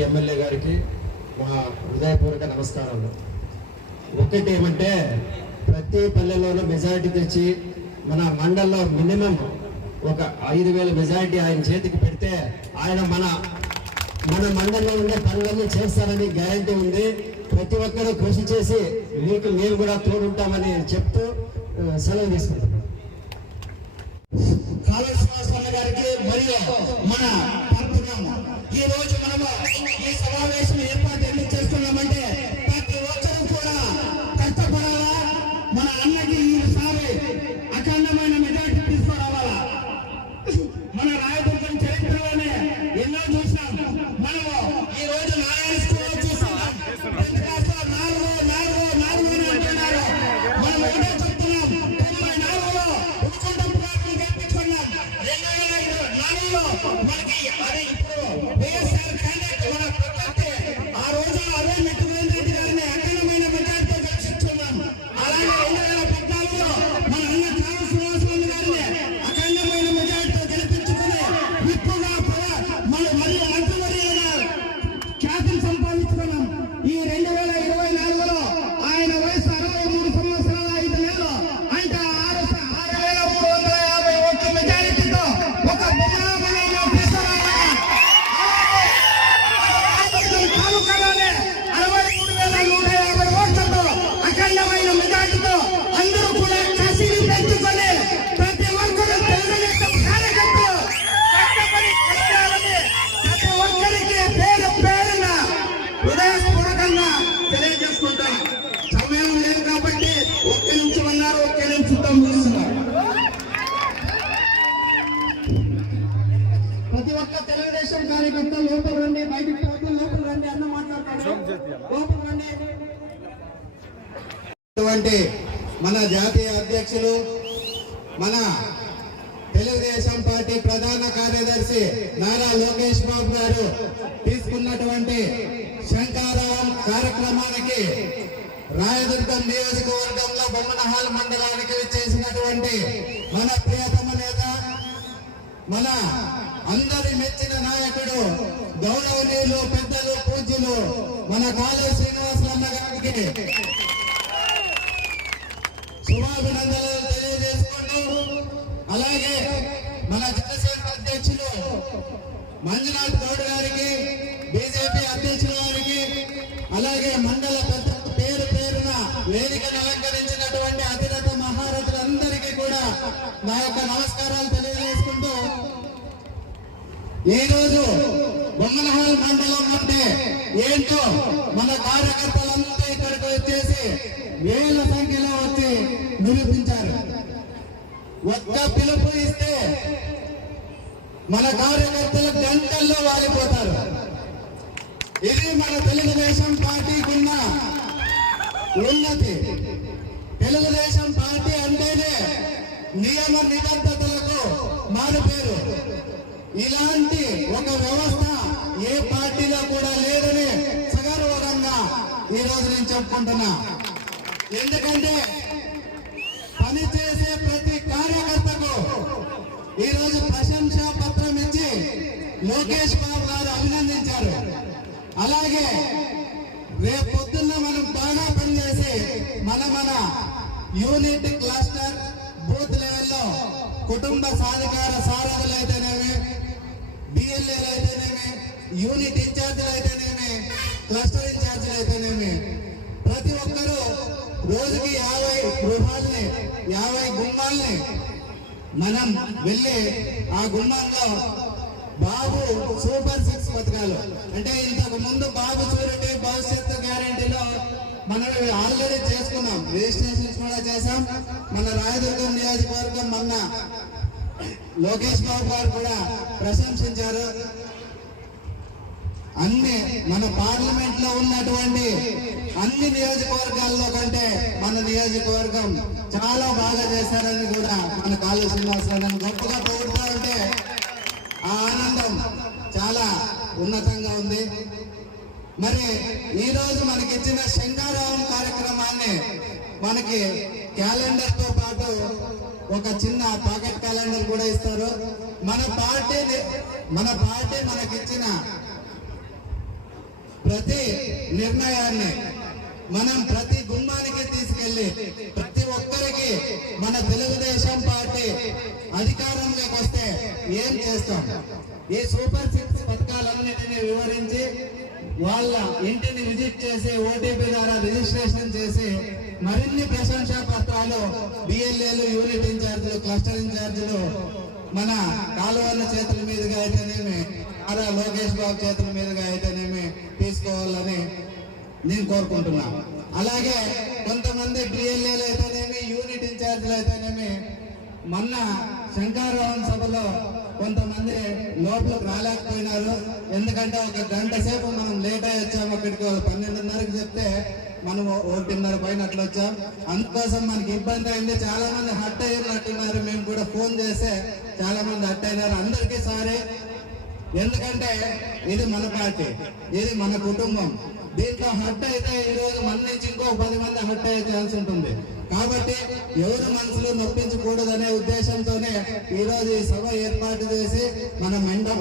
ఎమ్మెల్యే గారికి మా హృదయపూర్వక నమస్కారాలు. ఒకటి ఏమంటే ప్రతి పల్లెలోనూ మెజారిటీ తెచ్చి మన మండలంలో మినిమం ఒక 5,000 మెజారిటీ ఆయన చేతికి పెడితే ఆయన మన మండలంలో ఉండే పనులన్నీ చేస్తారని గ్యారంటీ ఉంది. ప్రతి ఒక్కరూ కృషి చేసి మీకు మేము కూడా తోడుంటామని చెప్తూ సెలవు తీసుకుంటున్నాం. కాళేశ్వర గారికి మరియు మన ఈ రోజు మనము ఈ సమావేశం ఏర్పాటు ఎందుకు చేస్తున్నామంటే ప్రతి ఒక్కరూ కూడా కష్టపడాలా, మన అన్నకి ఈసారి అఖండమైన మెజార్టీ తీసుకురావాలా. మన రాయదుర్గం చరిత్రలోనే ఎన్నో చూసాం. మనము ఈ రోజు నారాయణ స్కూల్లో చూస్తున్నాం. మనం ఏదో చెప్తున్నాం. 94లో ఉడుకుంటం ప్రాంతం కల్పించుకున్నాం. 2004లో మనకి అది ఇప్పుడు వైఎస్ఆర్ క్యాండిడేట్ మన ప్రకృతి ఆ రోజు అదే మెట్టువేంద్ర రెడ్డి గారిని అఖండమైన మెజార్టీతో గెలిపించుకున్నాం. అలాగే 2014లో మన అన్న కాళ శ్రీనివాసరావు గారిని అఖండమైన మెజార్టీతో గెలిపించుకుని విప్పుగా మన మరియు మంత్రివర్యులుగా ఖ్యాతిని సంపాదించుకున్నాం. ఈ 2024లో ఆయన వయసు 63 సంవత్సరాల 5 నెలలు అంటే 6,351 మెజారిటీతో ఒక బొమ్మలో తీసుకురావాలి. తాలూకాలోనే 63,150 ఓట్లతో అఖండమైన మెజారిటీతో అందరూ కూడా కసిని పెంచుకొని ప్రతి ఒక్కరు తెలుగుదేశం కార్యకర్తలు కష్టపడి కష్టాలని ప్రతి ఒక్కరికి పేరు పేరున హృదయపూర్వకంగా తెలియజేసుకుంటాం. సమయం లేదు కాబట్టి ఒక్క నిమిషం అన్నారు, ఒక్క నిమిషం చూస్తున్నారు. ప్రతి ఒక్క తెలుగుదేశం కార్యకర్త లోపల రండి, బయటికి పోతే లోపల రండి అన్న మాట్లాడతారు. లోపల రండి. మన జాతీయ అధ్యక్షులు, మన తెలుగుదేశం పార్టీ ప్రధాన కార్యదర్శి నారా లోకేష్ బాబు గారు తీసుకున్నటువంటి శంకరరావు కార్యక్రమానికి రాయదుర్గం నియోజకవర్గంలో బొమ్మనహాల్ మండలానికి చేసినటువంటి మన ప్రియతమ నేత, మన అందరి మెచ్చిన నాయకుడు, గౌరవనీయులు, పెద్దలు, పూజ్యులు మన కాళీ శ్రీనివాసులన్న గారికి శుభాభినందనలు తెలియజేసుకుంటూ, అలాగే మన జనసేన అధ్యక్షులు మంజునాథ్ గౌడ్ గారికి, బీజేపీ అధ్యక్షుల వారికి, అలాగే మండల పెద్ద పేరు పేరున వేదికను అలంకరించినటువంటి అతిరథ మహారథులందరికీ కూడా నా యొక్క నమస్కారాలు తెలియజేసుకుంటూ, ఈ రోజు బొమ్మనహాల్ మండలం అంటే ఏంటో మన కార్యకర్తలంతా ఇక్కడికి వచ్చేసి వేల సంఖ్యలో వచ్చి నిరూపించారు. ఒక్క పిలుపు ఇస్తే మన కార్యకర్తలు గంటల్లో వాలిపోతారు. ఇది మన తెలుగుదేశం పార్టీకి ఉన్న ఉన్నతి. తెలుగుదేశం పార్టీ అంటేనే నియమ నిబద్ధతలకు మారుపేరు. ఇలాంటి ఒక వ్యవస్థ ఏ పార్టీలో కూడా లేదని సగర్వంగా ఈ రోజు నేను చెప్పుకుంటున్నా. ఎందుకంటే పనిచేసే ప్రతి కార్యకర్తకు ఈ రోజు ప్రశంసా పత్రం ఇచ్చి లోకేష్ బాబు గారు అభినందించారు. అలాగే రేపు పొద్దున్న మనం బాగా పనిచేసి మన యూనిట్ క్లస్టర్ బూత్ లెవెల్లో కుటుంబ సాధికార సారథులు అయితేనేమి, బిఎల్ఏలు అయితేనేమి, యూనిట్ ఇన్ఛార్జీలు అయితేనేమి, క్లస్టర్ ఇన్ఛార్జీలు అయితేనేమి, ప్రతి ఒక్కరూ రోజుకి 50 గృహాల్ని 50 గుమ్మాల్ని మనం వెళ్ళి ఆ గుమ్మాల్లో బాబు సూపర్ 6 పథకాలు అంటే ఇంతకు ముందు బాబు చూడండి భవిష్యత్తు గ్యారెంటీలో మనం ఆల్రెడీ చేసుకున్నాం, రిజిస్ట్రేషన్స్ కూడా చేశాం. మన రాయదుర్గం నియోజకవర్గం మొన్న లోకేష్ బాబు గారు కూడా ప్రశంసించారు. అన్ని మన పార్లమెంట్ లో ఉన్నటువంటి అన్ని నియోజకవర్గాల్లో కంటే మన నియోజకవర్గం చాలా బాగా చేశారని కూడా మన కాళీ శ్రీనివాసరావు గొప్పగా పొగుడుతూ ఉంటే ఆ ఆనందం చాలా ఉన్నతంగా ఉంది. మరి ఈ రోజు మనకి ఇచ్చిన శంకారావం కార్యక్రమాన్ని మనకి క్యాలెండర్ తో పాటు ఒక చిన్న పాకెట్ క్యాలెండర్ కూడా ఇస్తారు. మన పార్టీ మనకిచ్చిన ప్రతి నిర్ణయాన్ని మనం ప్రతి గుమ్మానికి తీసుకెళ్లి ప్రతి ఒక్కరికి మన తెలుగుదేశం పార్టీ అధికారంలోకి వస్తే ఏం చేస్తాం, ఈ సూపర్ 6 పథకాలన్నిటినీ వివరించి వాళ్ళ ఇంటిని విజిట్ చేసి ఓటీపీ ద్వారా రిజిస్ట్రేషన్ చేసి మరిన్ని ప్రశంసా పత్రాలు బిఎల్ఏలు, యూనిట్ ఇన్ఛార్జీలు, క్లస్టర్ ఇన్ఛార్జీలు మన కాలువల చేతుల మీదుగా అయితేనేమి, ఆరా లోకేష్ బాబు చేతుల మీదుగా అయితేనేమి తీసుకోవాలని నేను కోరుకుంటున్నా. అలాగే కొంతమంది బిఎల్ఏలు అయితేనేమి, యూనిట్ ఇన్ఛార్జీలు అయితేనేమి మొన్న శంకారావం సభలో కొంతమంది లోపలికి రాలేకపోయినారు. ఎందుకంటే 1 గంట సేపు మనం లేట్ అయ్యి వచ్చాము. అక్కడికి 12:30కి చెప్తే మనం 1:30 పైన అట్లా వచ్చాం. అందుకోసం మనకి ఇబ్బంది అయింది. చాలా మంది హట్ అయ్యినట్టున్నారు. మేము కూడా ఫోన్ చేస్తే చాలా మంది హట్ అయినారు. అందరికీ సారీ. ఎందుకంటే ఇది మన పార్టీ, ఇది మన కుటుంబం. దీంట్లో హట్ అయితే ఈ రోజు మన నుంచి ఇంకో 10 మంది హట్ అయ్యే ఛాన్స్ ఉంటుంది. కాబట్టి ఎవరు మనసులో నొప్పించకూడదనే ఉద్దేశంతోనే ఈ రోజు ఈ సభ ఏర్పాటు చేసి మన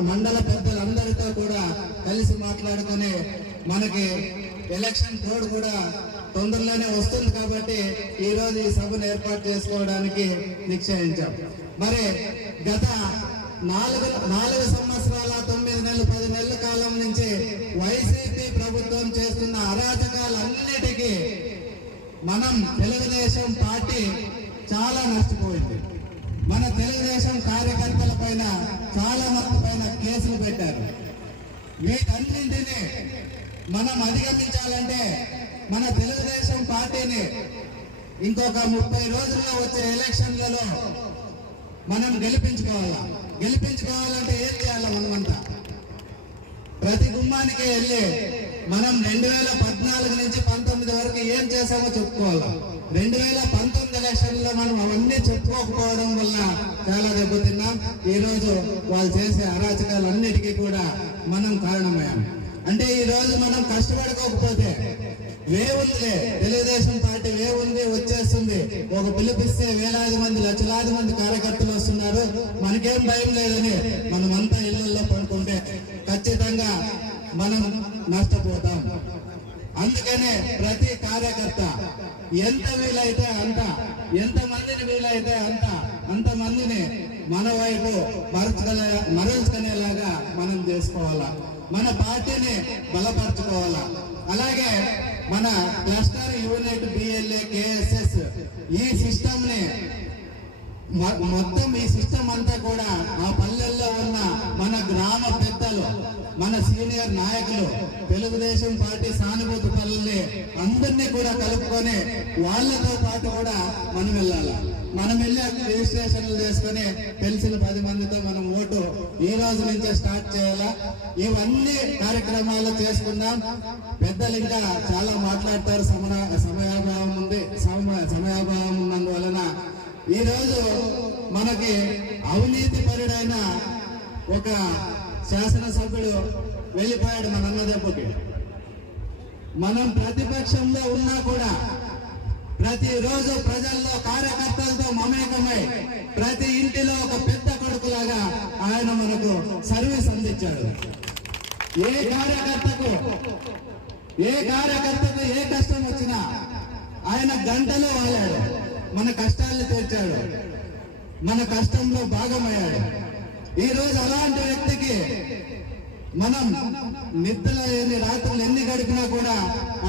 మండల పెద్దలందరితో కూడా కలిసి మాట్లాడుకుని మనకి ఎలక్షన్ కోడ్ కూడా తొందరలోనే వస్తుంది కాబట్టి ఈ రోజు ఈ సభను ఏర్పాటు చేసుకోవడానికి నిశ్చయించాం. మరి గత 4 సంవత్సరాల 9 నెలలు 10 నెలల కాలం నుంచి వైసీపీ ప్రభుత్వం చేస్తున్న అరాచకాలన్నిటికీ మనం తెలుగుదేశం పార్టీ చాలా నష్టపోయింది. మన తెలుగుదేశం కార్యకర్తల పైన చాలా మంది పైన కేసులు పెట్టారు. వీటన్నింటినీ మనం అధిగమించాలంటే మన తెలుగుదేశం పార్టీని ఇంకొక 30 రోజుల్లో వచ్చే ఎలక్షన్లలో మనం గెలిపించుకోవాలంటే ఏం చేయాలి? మనమంతా ప్రతి గుమ్మానికి వెళ్ళి మనం 2014 నుంచి 19 వరకు ఏం చేసామో చెప్పుకోవాలి. 2019 ఎలక్షన్లో మనం అవన్నీ చెప్పుకోకపోవడం వల్ల చాలా దెబ్బతిన్నాం. ఈ రోజు వాళ్ళు చేసే అరాచకాలన్నిటికీ కూడా మనం కారణమయ్యాం. అంటే ఈ రోజు మనం కష్టపడుకోకపోతే వే ఉందిలే, తెలుగుదేశం పార్టీ వే ఉంది, వచ్చేస్తుంది. ఒక పిలిపిస్తే వేలాది మంది, లక్షలాది మంది కార్యకర్తలు వస్తున్నారు, మనకేం భయం లేదని మనమంతా ఇళ్లలో పడుకుంటే ఖచ్చితంగా మనం నష్టపోతాం. అందుకనే ప్రతి కార్యకర్త ఎంత వీలైతే అంత, ఎంత మందిని వీలైతే అంతమందిని మన వైపు మరల్చుకునేలాగా మనం చేసుకోవాలా, మన పార్టీని బలపరచుకోవాలా. అలాగే మన క్లస్టర్ యూనిట్ బిఎల్ఏ కేఎస్ఎస్ ఈ సిస్టమ్ ని మొత్తం ఈ సిస్టమ్ అంతా కూడా ఆ పల్లెల్లో ఉన్న మన గ్రామ పెద్దలు, మన సీనియర్ నాయకులు, తెలుగుదేశం పార్టీ సానుభూతి పనుల్ని అందరినీ కూడా కలుపుకొని వాళ్ళతో పాటు కూడా మనం వెళ్ళాలి. మనం వెళ్ళి రిజిస్ట్రేషన్లు చేసుకొని తెలిసిన 10 మందితో మనం ఓటు ఈ రోజు నుంచే స్టార్ట్ చేయాలా. ఇవన్నీ కార్యక్రమాలు చేసుకుందాం. పెద్దలు ఇంకా చాలా మాట్లాడతారు, సమయాభావం ఉన్నందువలన ఈ రోజు మనకి అవినీతి పరుడైన ఒక శాసనసభ్యుడు వెళ్ళిపోయాడు మన అన్నదెబ్బకి. మనం ప్రతిపక్షంలో ఉన్నా కూడా ప్రతిరోజు ప్రజల్లో కార్యకర్తలతో మమేకమై ప్రతి ఇంటిలో ఒక పెద్ద కొడుకులాగా ఆయన మనకు సర్వీస్ అందించాడు. ఏ కార్యకర్తకు ఏ కష్టం వచ్చినా ఆయన గంటలో వాడాడు, మన కష్టాలను తీర్చాడు, మన కష్టంలో భాగమయ్యాడు. ఈ రోజు అలాంటి వ్యక్తికి మనం నిద్ర ఎన్ని రాత్రులు ఎన్ని గడిపినా కూడా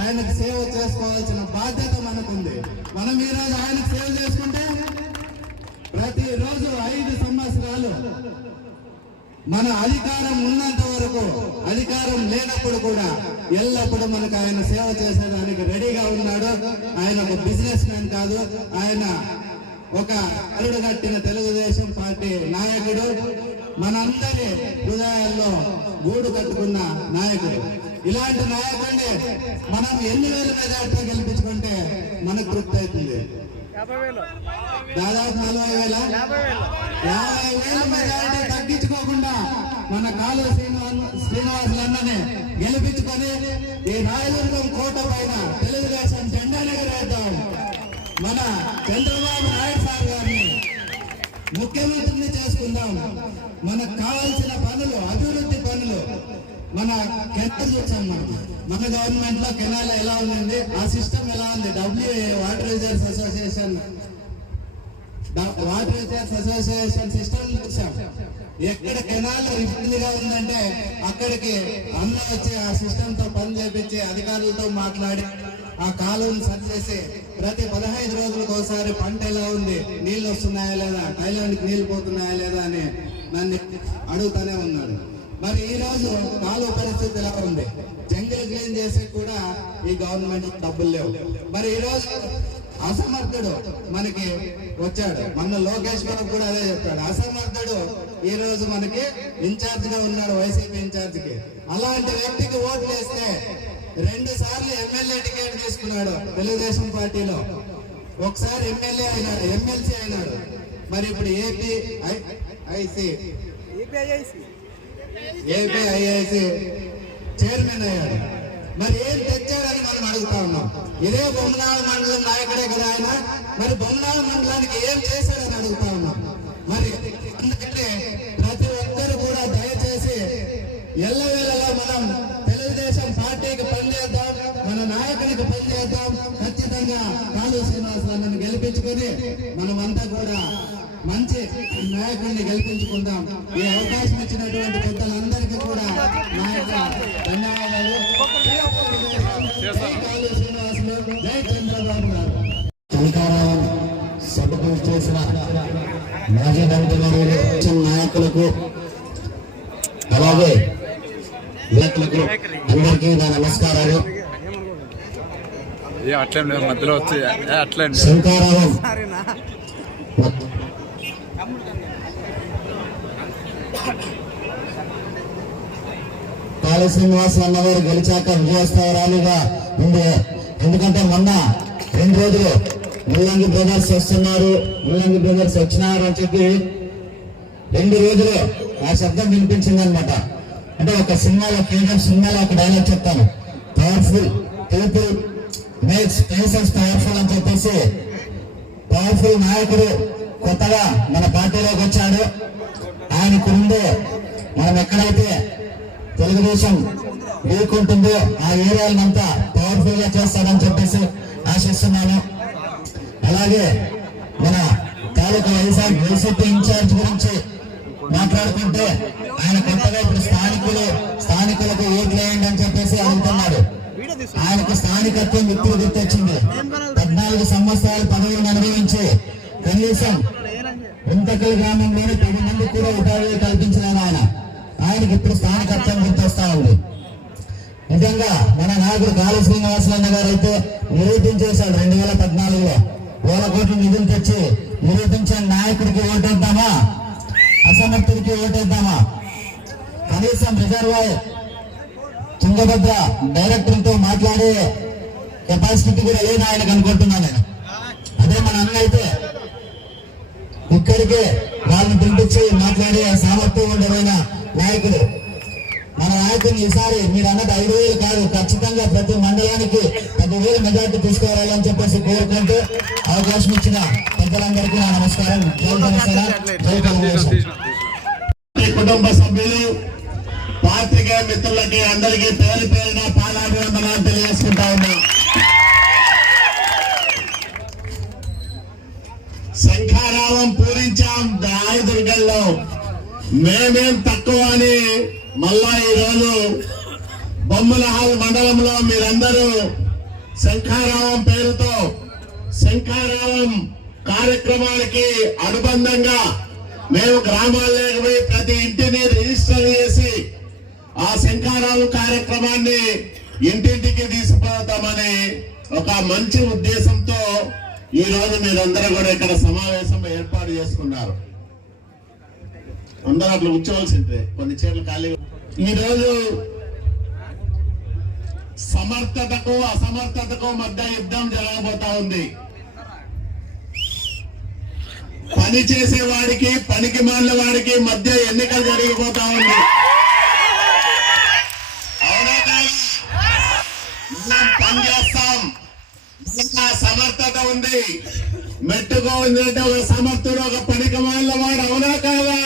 ఆయనకు సేవ చేసుకోవాల్సిన బాధ్యత మనకుంది. మనం ఈ రోజు ఆయనకు సేవ చేసుకుంటే ప్రతిరోజు 5 సంవత్సరాలు మన అధికారం ఉన్నంత వరకు, అధికారం లేనప్పుడు కూడా ఎల్లప్పుడూ మనకు ఆయన సేవ చేసేదానికి రెడీగా ఉన్నాడు. ఆయన ఒక బిజినెస్ మ్యాన్ కాదు, ఆయన ఒక అరుడుగట్టిన తెలుగుదేశం పార్టీ నాయకుడు, మనందరి హృదయాల్లో గూడు కట్టుకున్న నాయకుడు. ఇలాంటి నాయకుడిని మనం ఎన్ని వేల మెజార్టీ గెలిపించుకుంటే మనకు తృప్తి అవుతుంది. దాదాపు 40,000 50,000 మెజార్టీ తగ్గించుకోకుండా మన కాలువ శ్రీనివాసులన్ననే గెలిపించుకొని ఈ రాయదుర్గం కోట పైన తెలుగుదేశం జెండాను ఎగరేద్దాం. మన చంద్రబాబు నాయుడు సార్ గారిని ముఖ్యమంత్రిని చేసుకుందాం. మనకు కావాల్సిన పనులు, అభివృద్ధి పనులు, మన కెనాల్ చూసాం. మన గవర్నమెంట్ లో కెనాల్ ఎలా ఉంది, ఆ సిస్టమ్ ఎలా ఉంది, WA water reserves association system చూసాం. ఎక్కడ కెనాల్ ఇబ్బందిగా ఉందంటే అక్కడికి అన్న వచ్చి ఆ సిస్టమ్ తో పని చేపించి అధికారులతో మాట్లాడి ఆ కాలువను సరి చేసి ప్రతి 15 రోజులకు ఒకసారి పంట ఎలా ఉంది, నీళ్లు వస్తున్నాయా లేదా, టైలాండ్కి నీళ్లు పోతున్నాయా లేదా అని నన్ను అడుగుతానే ఉన్నాడు. మరి ఈ రోజు కాలువ పరిస్థితి ఎలా ఉంది, జంగిల్ క్లీన్ చేసే కూడా ఈ గవర్నమెంట్ డబ్బులు లేవు. మరి ఈ రోజు అసమర్థుడు మనకి వచ్చాడు, మన లోకేష్ బాబు కూడా అదే చెప్పాడు, అసమర్థుడు ఈ రోజు మనకి ఇన్ఛార్జ్ గా ఉన్నాడు, వైసీపీ ఇన్ఛార్జ్ కి. అలాంటి వ్యక్తికి ఓట్లు వేస్తే 2 సార్లు ఎమ్మెల్యే టికెట్ తీసుకున్నాడు తెలుగుదేశం పార్టీలో, ఒకసారి ఎమ్మెల్యే అయినాడు, ఎమ్మెల్సీ అయినాడు. మరి ఇప్పుడు ఏపీఐఐసి చైర్మన్ అయ్యాడు. మరి ఏం తెచ్చాడని మనం అడుగుతా ఉన్నాం. ఇదే బొమ్మనాళ మండలం నాయకుడే కదా ఆయన, మరి బొమ్మనాళ మండలానికి ఏం చేశాడని అడుగుతా ఉన్నాం. మరి ఎందుకంటే ప్రతి ఒక్కరు కూడా దయచేసి ఎల్లవేళలా మనం తెలుగుదేశం పార్టీకి పనిచేద్దాం, మన నాయకునికి పనిచేద్దాం. ఖచ్చితంగా కాలువ శ్రీనివాసులను గెలిపించుకొని మనమంతా కూడా మంచి నాయకుడిని గెలిపించుకుందాం. ఈ అవకాశం ఇచ్చినటువంటి పెద్దలందరికీ కూడా నా యొక్క ధన్యవాదాలు. కాలువ శ్రీనివాసులు, జై చంద్రబాబు గారు. శంకరారావు సభకు చేసిన మాజీ మంత్రి నాయకులకు అలాగే నాయకులకు అందరికీ నా నమస్కారాలు. మధ్యలో వచ్చి అట్లే శంకరారావు కాళీ శ్రీనివాస్ అన్నగారు గెలిచాక విజయస్థాయిగా ఉంది. ఎందుకంటే మొన్న 2 రోజులు ముల్లంగి బ్రదర్స్ వస్తున్నారు, ముల్లంగి బ్రదర్స్ వచ్చినారు అని చెప్పి 2 రోజులు ఆ శబ్దం వినిపించింది అనమాట. అంటే ఒక సినిమాలో, కేజీఎఫ్ సినిమాలో ఒక డైలాగ్ చెప్తాను, powerful people makes TSS powerful అని చెప్పేసి పవర్ఫుల్ నాయకుడు కొత్తగా మన పార్టీలోకి వచ్చాడు. ఆయనకు ముందు మనం ఎక్కడైతే తెలుగుదేశం వీక్ ఉంటుందో ఆ ఏరియాలంతా పవర్ఫుల్ గా చేస్తాడని చెప్పేసి ఆశిస్తున్నాను. అలాగే మన తాలూకా వైసీపీ ఇన్ఛార్జ్ గురించి మాట్లాడుకుంటే ఆయన కొత్తగా ఇప్పుడు స్థానికులకు ఓట్లు వేయండి అని చెప్పేసి అడుగుతున్నాడు. ఆయనకు స్థానికత్వం ఇప్పుడు గుర్తొచ్చింది. 14 సంవత్సరాలు పదవులను అనుభవించి కనీసం గుంతకల్ గ్రామంలోని 10 మంది కూడా ఉపాధి కల్పించిన ఆయనకి ఇప్పుడు స్థానికత్వం గుర్తొస్తా ఉంది. నిజంగా మన నాయకుడు కాళీ శ్రీనివాసరావు గారు అయితే నిరూపించేశాడు. 2014లో 1,000 కోట్ల నిధులు తెచ్చి నిరూపించిన నాయకుడికి ఓటేద్దామా, అసమర్థుడికి ఓటేద్దామా? కనీసం రిజర్వాయర్ తుంగభద్ర డైరెక్టర్తో మాట్లాడే కెపాసిటీ కూడా లేదు ఆయనకు అనుకుంటున్నాను నేను. అదే మన అన్న అయితే ఇక్కడికే వాళ్ళని పిలిపించి మాట్లాడే సామర్థ్యం ఉండమైన నాయకుడు. మన నాయకుని ఈసారి మీరు అన్నది 5,000 కాదు, ఖచ్చితంగా ప్రతి మండలానికి 10,000 మెజార్టీ తీసుకురావాలని చెప్పేసి కోరుకుంటూ అవకాశం ఇచ్చిన పెద్దలందరికీ నా నమస్కారం. జై జనసేన, జై తెలుగుదేశం. కుటుంబ సభ్యులు, పాత్రికేయ మిత్రులకి అందరికీ పేరు పేరున పాదాభివందనాలు తెలియజేసుకుంటా ఉన్నా. శంఖారావం పూరించాం రాయదుర్గంలో. మేమేం తక్కువ అని మళ్ళా ఈరోజు బొమ్మలహాల్ మండలంలో మీరందరూ శంఖారావం పేరుతో శంఖారావం కార్యక్రమానికి అనుబంధంగా మేము గ్రామాల్లోకి పోయి ప్రతి ఇంటిని రిజిస్టర్ చేసి ఆ శంఖారావం కార్యక్రమాన్ని ఇంటింటికి తీసుకుపోతామని ఒక మంచి ఉద్దేశంతో ఈ రోజు మీరందరూ కూడా ఇక్కడ సమావేశం ఏర్పాటు చేసుకున్నారు. అందరూ అట్లా కూర్చోవలసిందే, కొన్ని చీరలు ఖాళీ. ఈ రోజు సమర్థతకు అసమర్థతకు మధ్య యుద్ధం జరగబోతా ఉంది. పని చేసే వాడికి పనికి మాలిన వాడికి మధ్య ఎన్నికలు జరిగిపోతా ఉంది. అవునా కాదా? మనం పని చేస్తాం, సమర్థత ఉంది. మెట్టుకో ఉందంటే ఒక సమర్థుడు, ఒక పనికి మాలిన వాడు. అవునా కాదా?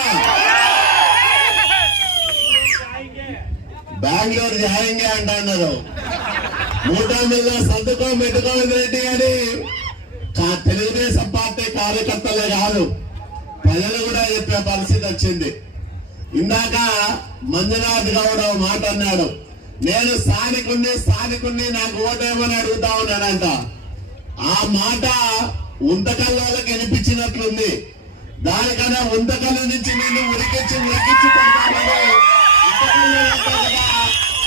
బెంగళూరు జాయింగే అంటున్నారు. 100 సర్దుకో మెట్టుకో రెడ్డి అని తెలుగుదేశం పార్టీ కార్యకర్తలే కాదు, ప్రజలు కూడా చెప్పే పరిస్థితి వచ్చింది. ఇందాక మంజునాథ్ గౌడ్ మాట అన్నాడు, నేను స్థానికుణ్ణి నాకు ఓటేమని అడుగుతా ఉన్నాడంట. ఆ మాట ఉంతకల్లోకి వినిపించినట్లుంది. దానికన్నా ఉంతకల్లు నుంచి నేను ఉరికించి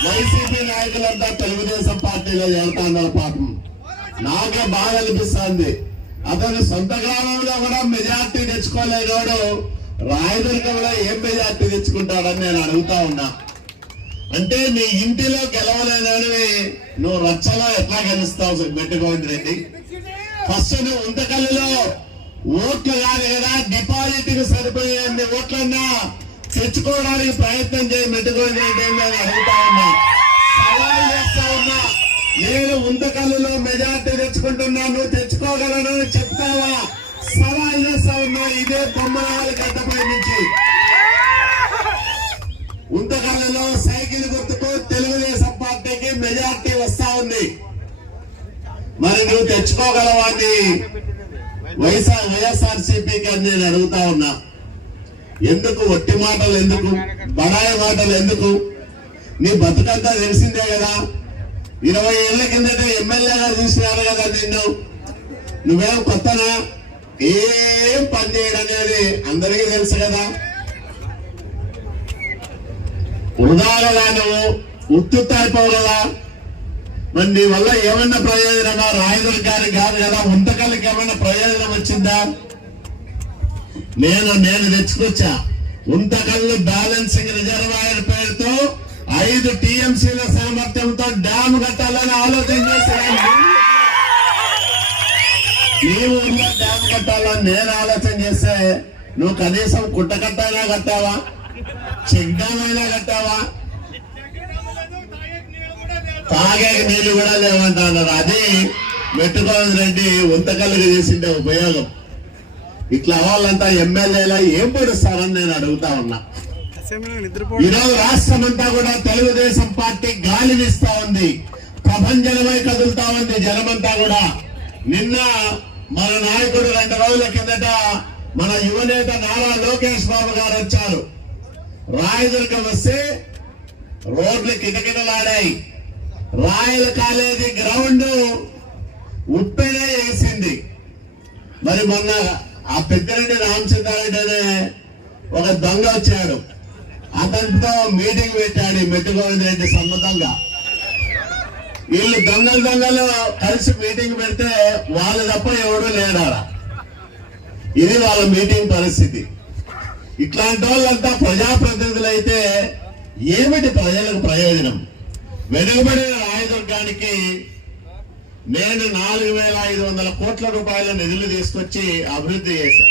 వైసీపీ నాయకులంతా తెలుగుదేశం పార్టీలో వెళ్తాన్నారు. పాపం నాకే బాగా అనిపిస్తుంది. అతను సొంత గ్రామంలో కూడా మెజార్టీ తెచ్చుకోలేడు, రాయదుర్గంలో ఏం మెజార్టీ తెచ్చుకుంటాడని నేను అడుగుతా ఉన్నా. అంటే నీ ఇంటిలో గెలవలేదని నువ్వు రచ్చలో ఎట్లా గెలుస్తావు మెట్టుకోండి రెడ్డి? ఫస్ట్ నువ్వు ఉంతకల్లులో ఓట్లు కాదు కదా, డిపాజిట్ కి సరిపోయే ఓట్లన్నా తెచ్చుకోవడానికి ప్రయత్నం చేయి మెట్టుకోండి రెడ్డి అని నేను అడుగుతా ఉన్నా. సవాల్ చేస్తా ఉన్నా, నేను ఉంతకల్లులో మెజార్టీ తెచ్చుకుంటున్నా, నువ్వు తెచ్చుకోగలను చెప్తావా? సవాల్ చేస్తా ఉన్నా. ఇదే బొమ్మలహాల్ గడ్డపై నుంచి ఉంతకల్లులో సైకిల్ గుర్తుకు తెలుగుదేశం పార్టీకి మెజార్టీ వస్తా ఉంది. మరి నువ్వు తెచ్చుకోగలవాన్ని వైఎస్ఆర్సీపీకి అని నేను అడుగుతా ఉన్నా. ఎందుకు ఒట్టి మాటలు, ఎందుకు బడాయి మాటలు, ఎందుకు? నీ బతుకంతా తెలిసిందే కదా. 20 ఏళ్ల కిందట ఎమ్మెల్యేగా చూసినారు కదా నిన్ను. నువ్వేం కొత్తనా? ఏం పని చేయడం అనేది అందరికీ తెలుసు కదా. వృధా కదా, నువ్వు ఉత్తుత్త అయిపోవు కదా. మరి నీ వల్ల ఏమన్నా ప్రయోజనమా? రాయదుర్గానికి కాదు కదా, ఉంతకల్లికి ఏమన్నా ప్రయోజనం వచ్చిందా? నేను తెచ్చుకొచ్చా. ఉంతకల్లు బ్యాలెన్సింగ్ రిజర్వాయర్ పేరుతో 5 టీఎంసీల సామర్థ్యంతో డ్యామ్ కట్టాలని ఆలోచన చేస్తున్నాను. నీ ఊర్లో డ్యామ్ కట్టాలని నేను ఆలోచన చేస్తే నువ్వు కనీసం కుట్ట కట్టైనా కట్టావా? చెక్ డ్యామ్ అయినా కట్టావా? తాగే నీళ్లు కూడా లేవంటున్నారు. అది మెట్టుకోవాలి రెడ్డి ఉంతకల్లుగా చేసిండే ఉపయోగం. ఇట్లా వాళ్ళంతా ఎమ్మెల్యేలా ఏం పడుస్తారని నేను అడుగుతా ఉన్నా. ఈరోజు రాష్ట్రం అంతా కూడా తెలుగుదేశం పార్టీ గాలి వీస్తా ఉంది, ప్రపంచమై కదులుతా ఉంది జనమంతా కూడా. నిన్న మన నాయకుడు 2 రోజుల కిందట మన యువనేత నారా లోకేష్ బాబు గారు వచ్చారు. రాయదుర్గం వస్తే రోడ్లు కిటకిటలాడాయి. రాయల్ కాలేజీ గ్రౌండ్ ఉప్పెనే వేసింది. మరి మొన్న ఆ పెద్దిరెడ్డి రామచంద్రారెడ్డి అనే ఒక దొంగ వచ్చాడు, అతనితో మీటింగ్ పెట్టాడు మెట్టుగోవింద్ రెడ్డి సమ్మతంగా. వీళ్ళు దొంగలు కలిసి మీటింగ్ పెడితే వాళ్ళు తప్ప ఎవడూ లేడారా. ఇది వాళ్ళ మీటింగ్ పరిస్థితి. ఇట్లాంటి వాళ్ళంతా ప్రజాప్రతినిధులు అయితే ఏమిటి ప్రజలకు ప్రయోజనం? వెనుకబడిన రాయదుర్గానికి నేను 4,500 కోట్ల రూపాయల నిధులు తీసుకొచ్చి అభివృద్ధి చేశా.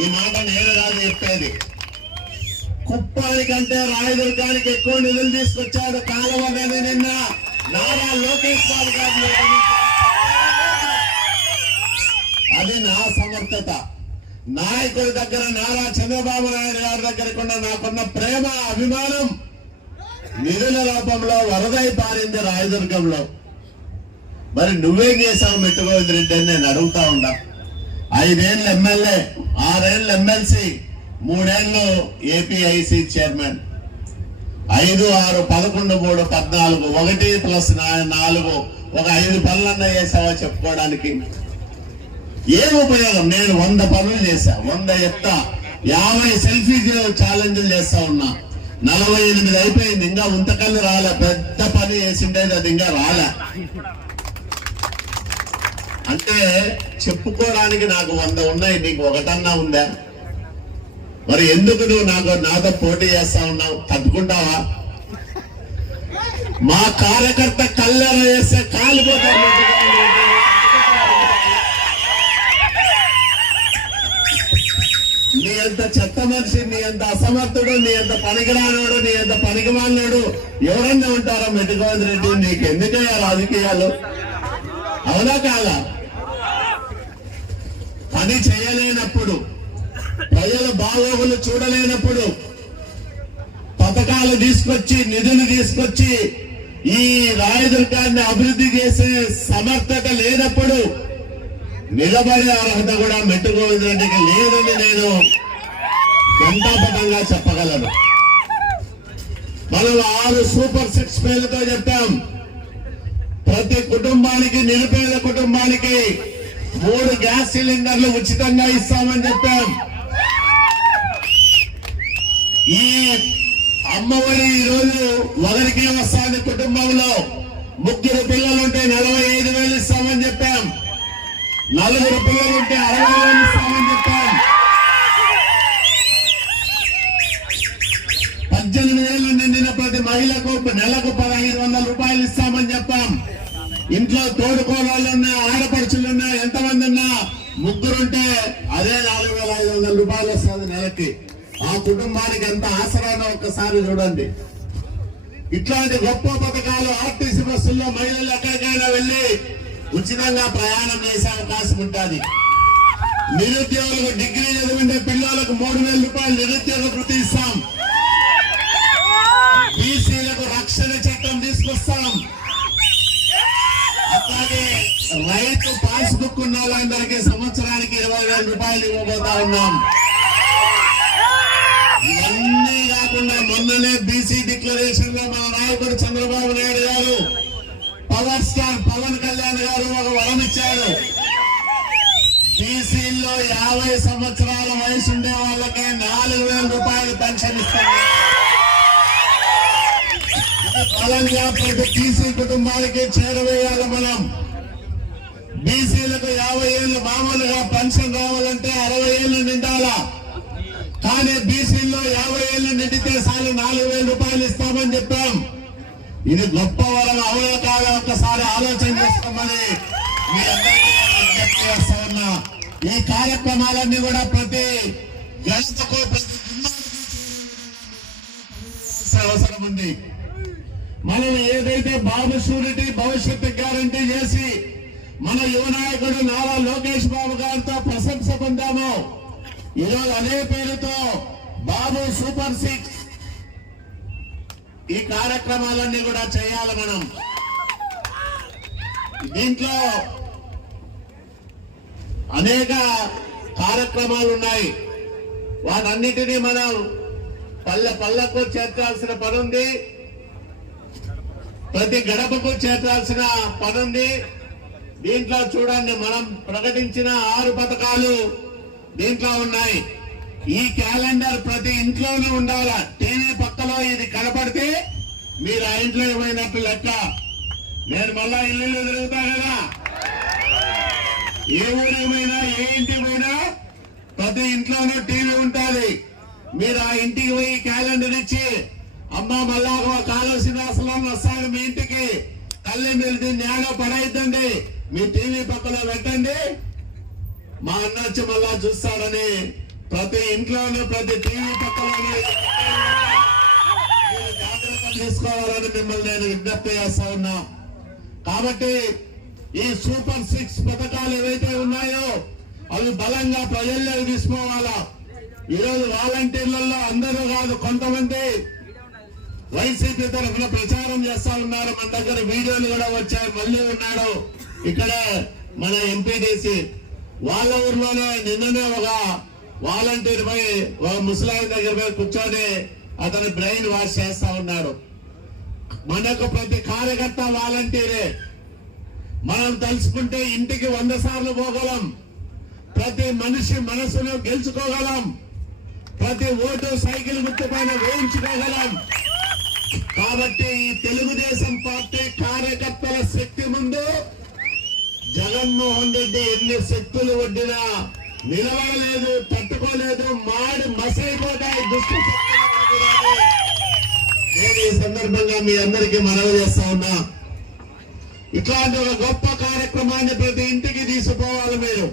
ఈ మాట నేను కాదు చెప్పేది. కుప్పానికంటే రాయదుర్గానికి ఎక్కువ నిధులు తీసుకొచ్చాడు కాలువ అనేది నిన్న నారా లోకేష్ బాబు గారు. అది నా సమర్థత. నాయకుడి దగ్గర నారా చంద్రబాబు నాయుడు గారి దగ్గరకున్న నాకున్న ప్రేమ అభిమానం నిధుల రూపంలో వరదై పారింది రాయదుర్గంలో. మరి నువ్వేం చేశావు మెట్టుగోవింద్ రెడ్డి అని నేను అడుగుతా ఉన్నా. 5 ఏళ్ళు ఎమ్మెల్యే, 6 ఏళ్ళు ఎమ్మెల్సీ, 3 ఏళ్ళు ఏపీఐసి చైర్మన్. 5, 6, 11, 3, 14, 1+4 ఒక 5 పనులన్నా చేసావా చెప్పుకోవడానికి? ఏం ఉపయోగం? నేను 100 పనులు చేశా, 100 ఎత్తా, 50 సెల్ఫీ ఛాలెంజ్లు చేస్తా ఉన్నా. 48 అయిపోయింది, ఇంకా ఉంతకల్లు రాలే. పెద్ద పని చేసిండేది అది ఇంకా రాలే. అంటే చెప్పుకోవడానికి నాకు 100 ఉన్నాయి, నీకు ఒకటన్నా ఉందా? మరి ఎందుకు నువ్వు నాతో పోటీ చేస్తా ఉన్నావు? తట్టుకుంటావా? మా కార్యకర్త కల్లెర చేస్తే కాలిపోతారు. నీ ఎంత చెత్త మనిషి, నీ ఎంత అసమర్థుడు, నీ ఎంత పనికిరానోడు, నీ ఎంత పనికిమాలినోడు ఎవరన్నా ఉంటారా మెట్టుగోవింద్ రెడ్డి? నీకు ఎందుకయ్యా రాజకీయాలు? అవునా కాదా? పని చేయలేనప్పుడు, ప్రజలు బాగోగులు చూడలేనప్పుడు, పథకాలు తీసుకొచ్చి నిధులు తీసుకొచ్చి ఈ రాయదుర్గాన్ని అభివృద్ధి చేసే సమర్థత లేనప్పుడు నిలబడే అర్హత కూడా మెట్టుగోవింద్ రెడ్డికి లేదని నేను గంటాపథంగా చెప్పగలను. మనం 6 సూపర్ 6 పేర్లతో చెప్పాం. ప్రతి కుటుంబానికి, నిరుపేద కుటుంబానికి 3 గ్యాస్ సిలిండర్లు ఉచితంగా ఇస్తామని చెప్పాం. ఈ అమ్మఒడి ఈరోజు ఒకరికే వస్తాను. కుటుంబంలో 3 పిల్లలుంటే 45,000 ఇస్తామని చెప్పాం. 4 పిల్లలుంటే 60,000 ఇస్తామని చెప్పాం. 18 ఏళ్ళు నిండిన ప్రతి మహిళకు నెలకు 1,500 రూపాయలు ఇస్తామని చెప్పాం. ఇంట్లో తోడుకోవాలన్నా, ఆడపడుచులున్నా, ఎంతమంది ఉన్నా 3 ఉంటే అదే 4,500 రూపాయలు వస్తుంది నెలకి. ఆ కుటుంబానికి ఎంత ఆసరానో ఒక్కసారి చూడండి. ఇట్లాంటి గొప్ప పథకాలు ఆర్టీసీ బస్సుల్లో మహిళలు ఎక్కడికైనా వెళ్లి ఉచితంగా ప్రయాణం చేసే అవకాశం ఉంటుంది. నిరుద్యోగులకు, డిగ్రీ చదివిండే పిల్లలకు 3,000 రూపాయలు నిరుద్యోగ వృత్తి ఇస్తాం. బీసీలకు రక్షణ చట్టం తీసుకొస్తాం. అట్లాగే రైతు పాస్బుక్ ఉన్న వాళ్ళందరికీ సంవత్సరానికి 20,000 రూపాయలు ఇవ్వబోతా ఉన్నాం. ఇవన్నీ కాకుండా మొన్ననే బీసీ డిక్లరేషన్ లో మన నాయకుడు చంద్రబాబు నాయుడు గారు, పవర్ స్టార్ పవన్ కళ్యాణ్ గారు ఒక వరం ఇచ్చారు. బీసీల్లో 50 సంవత్సరాల వయసు ఉండే వాళ్ళకి 4,000 రూపాయలు పెన్షన్ ఇస్తారు. బలంగా ప్రతి బీసీ కుటుంబానికి చేరవేయాలి మనం. బీసీలకు 50 ఏళ్ళు మామూలుగా పెన్షన్ రావాలంటే 60 ఏళ్ళు నిండాలా. కానీ బీసీల్లో 50 ఏళ్ళు నిండితే చాలు 4,000 రూపాయలు ఇస్తామని చెప్పాం. ఇది గొప్ప వరం. అవునా కాదా ఒక్కసారి ఆలోచన చేసుకోమని మీ అందరికీ విజ్ఞప్తి చేస్తా ఉన్నా. ఈ కార్యక్రమాలన్నీ కూడా ప్రతి గంటకు, ప్రతి అవసరం ఉంది. మనం ఏదైతే బాబు షూరిటీ భవిష్యత్తు గ్యారంటీ చేసి మన యువ నాయకుడు నారా లోకేష్ బాబు గారితో ప్రశంస పొందామో, ఈరోజు అదే పేరుతో బాబు సూపర్ 6 ఈ కార్యక్రమాలన్నీ కూడా చేయాలి మనం. దీంట్లో అనేక కార్యక్రమాలు ఉన్నాయి. వాటన్నిటినీ మనం పల్లెకు చేర్చాల్సిన పని ఉంది, ప్రతి గడపకు చేర్చాల్సిన పని ఉంది. దీంట్లో చూడండి, మనం ప్రకటించిన 6 పథకాలు దీంట్లో ఉన్నాయి. ఈ క్యాలెండర్ ప్రతి ఇంట్లోనే ఉండాలి. టీవీ పక్కలో ఇది కనపడితే మీరు ఆ ఇంట్లో ఏమైనట్టు లెక్క. నేను మళ్ళా ఇల్లు తిరుగుతా కదా, ఏ ఊరేమైనా ఏ ఇంటికి పోయినా ప్రతి ఇంట్లోనూ టీవీ ఉంటుంది. మీరు ఆ ఇంటికి పోయి క్యాలెండర్ ఇచ్చి, అమ్మ మళ్ళా కాళోసిన అసలు వస్తాడు మీ ఇంటికి, తల్లి మీరు దీన్ని న్యాయం పడైద్దండి, మీ టీవీ పక్కలో పెట్టండి, మా అన్న వచ్చి మళ్ళా చూస్తాడని ప్రతి ఇంట్లోనూ ప్రతి టీవీ పక్కలోనూ జాగ్రత్తలు తీసుకోవాలని మిమ్మల్ని నేను విజ్ఞప్తి చేస్తా ఉన్నా. కాబట్టి ఈ సూపర్ 6 పథకాలు ఏవైతే ఉన్నాయో అవి బలంగా ప్రజల్లోకి తీసుకోవాలా. ఈరోజు వాలంటీర్లలో అందరూ కాదు, కొంతమంది వైసీపీ తరఫున ప్రచారం చేస్తా ఉన్నారు. మన దగ్గర వీడియోలు కూడా వచ్చాయి. మళ్ళీ ఉన్నాడు ఇక్కడ మన ఎంపీటీసీ, వాళ్ళ ఊర్లోనే నిన్ననే ఒక వాలంటీర్ పై ఒక ముసలాయి దగ్గర పోయి కూర్చొని అతని బ్రెయిన్ వాష్ చేస్తా ఉన్నాడు. మనకు ప్రతి కార్యకర్త వాలంటీరే. మనం తలుచుకుంటే ఇంటికి 100 సార్లు పోగలం, ప్రతి మనిషి మనసును గెలుచుకోగలం, ప్రతి ఓటు సైకిల్ గుర్తు పైన వేయించుకోగలం. కాబట్టి ఈ తెలుగుదేశం పార్టీ కార్యకర్తల శక్తి ముందు జగన్మోహన్ రెడ్డి ఎన్ని శక్తులు వడ్డినా నిలవలేదు, తట్టుకోలేదు, మాడి మసైపోతాయి దుష్ట శక్తులు. నేను ఈ సందర్భంగా మీ అందరికీ మనవి చేస్తా ఉన్నా, ఇట్లాంటి ఒక గొప్ప కార్యక్రమాన్ని ప్రతి ఇంటికి తీసుకుపోవాలి. మీరు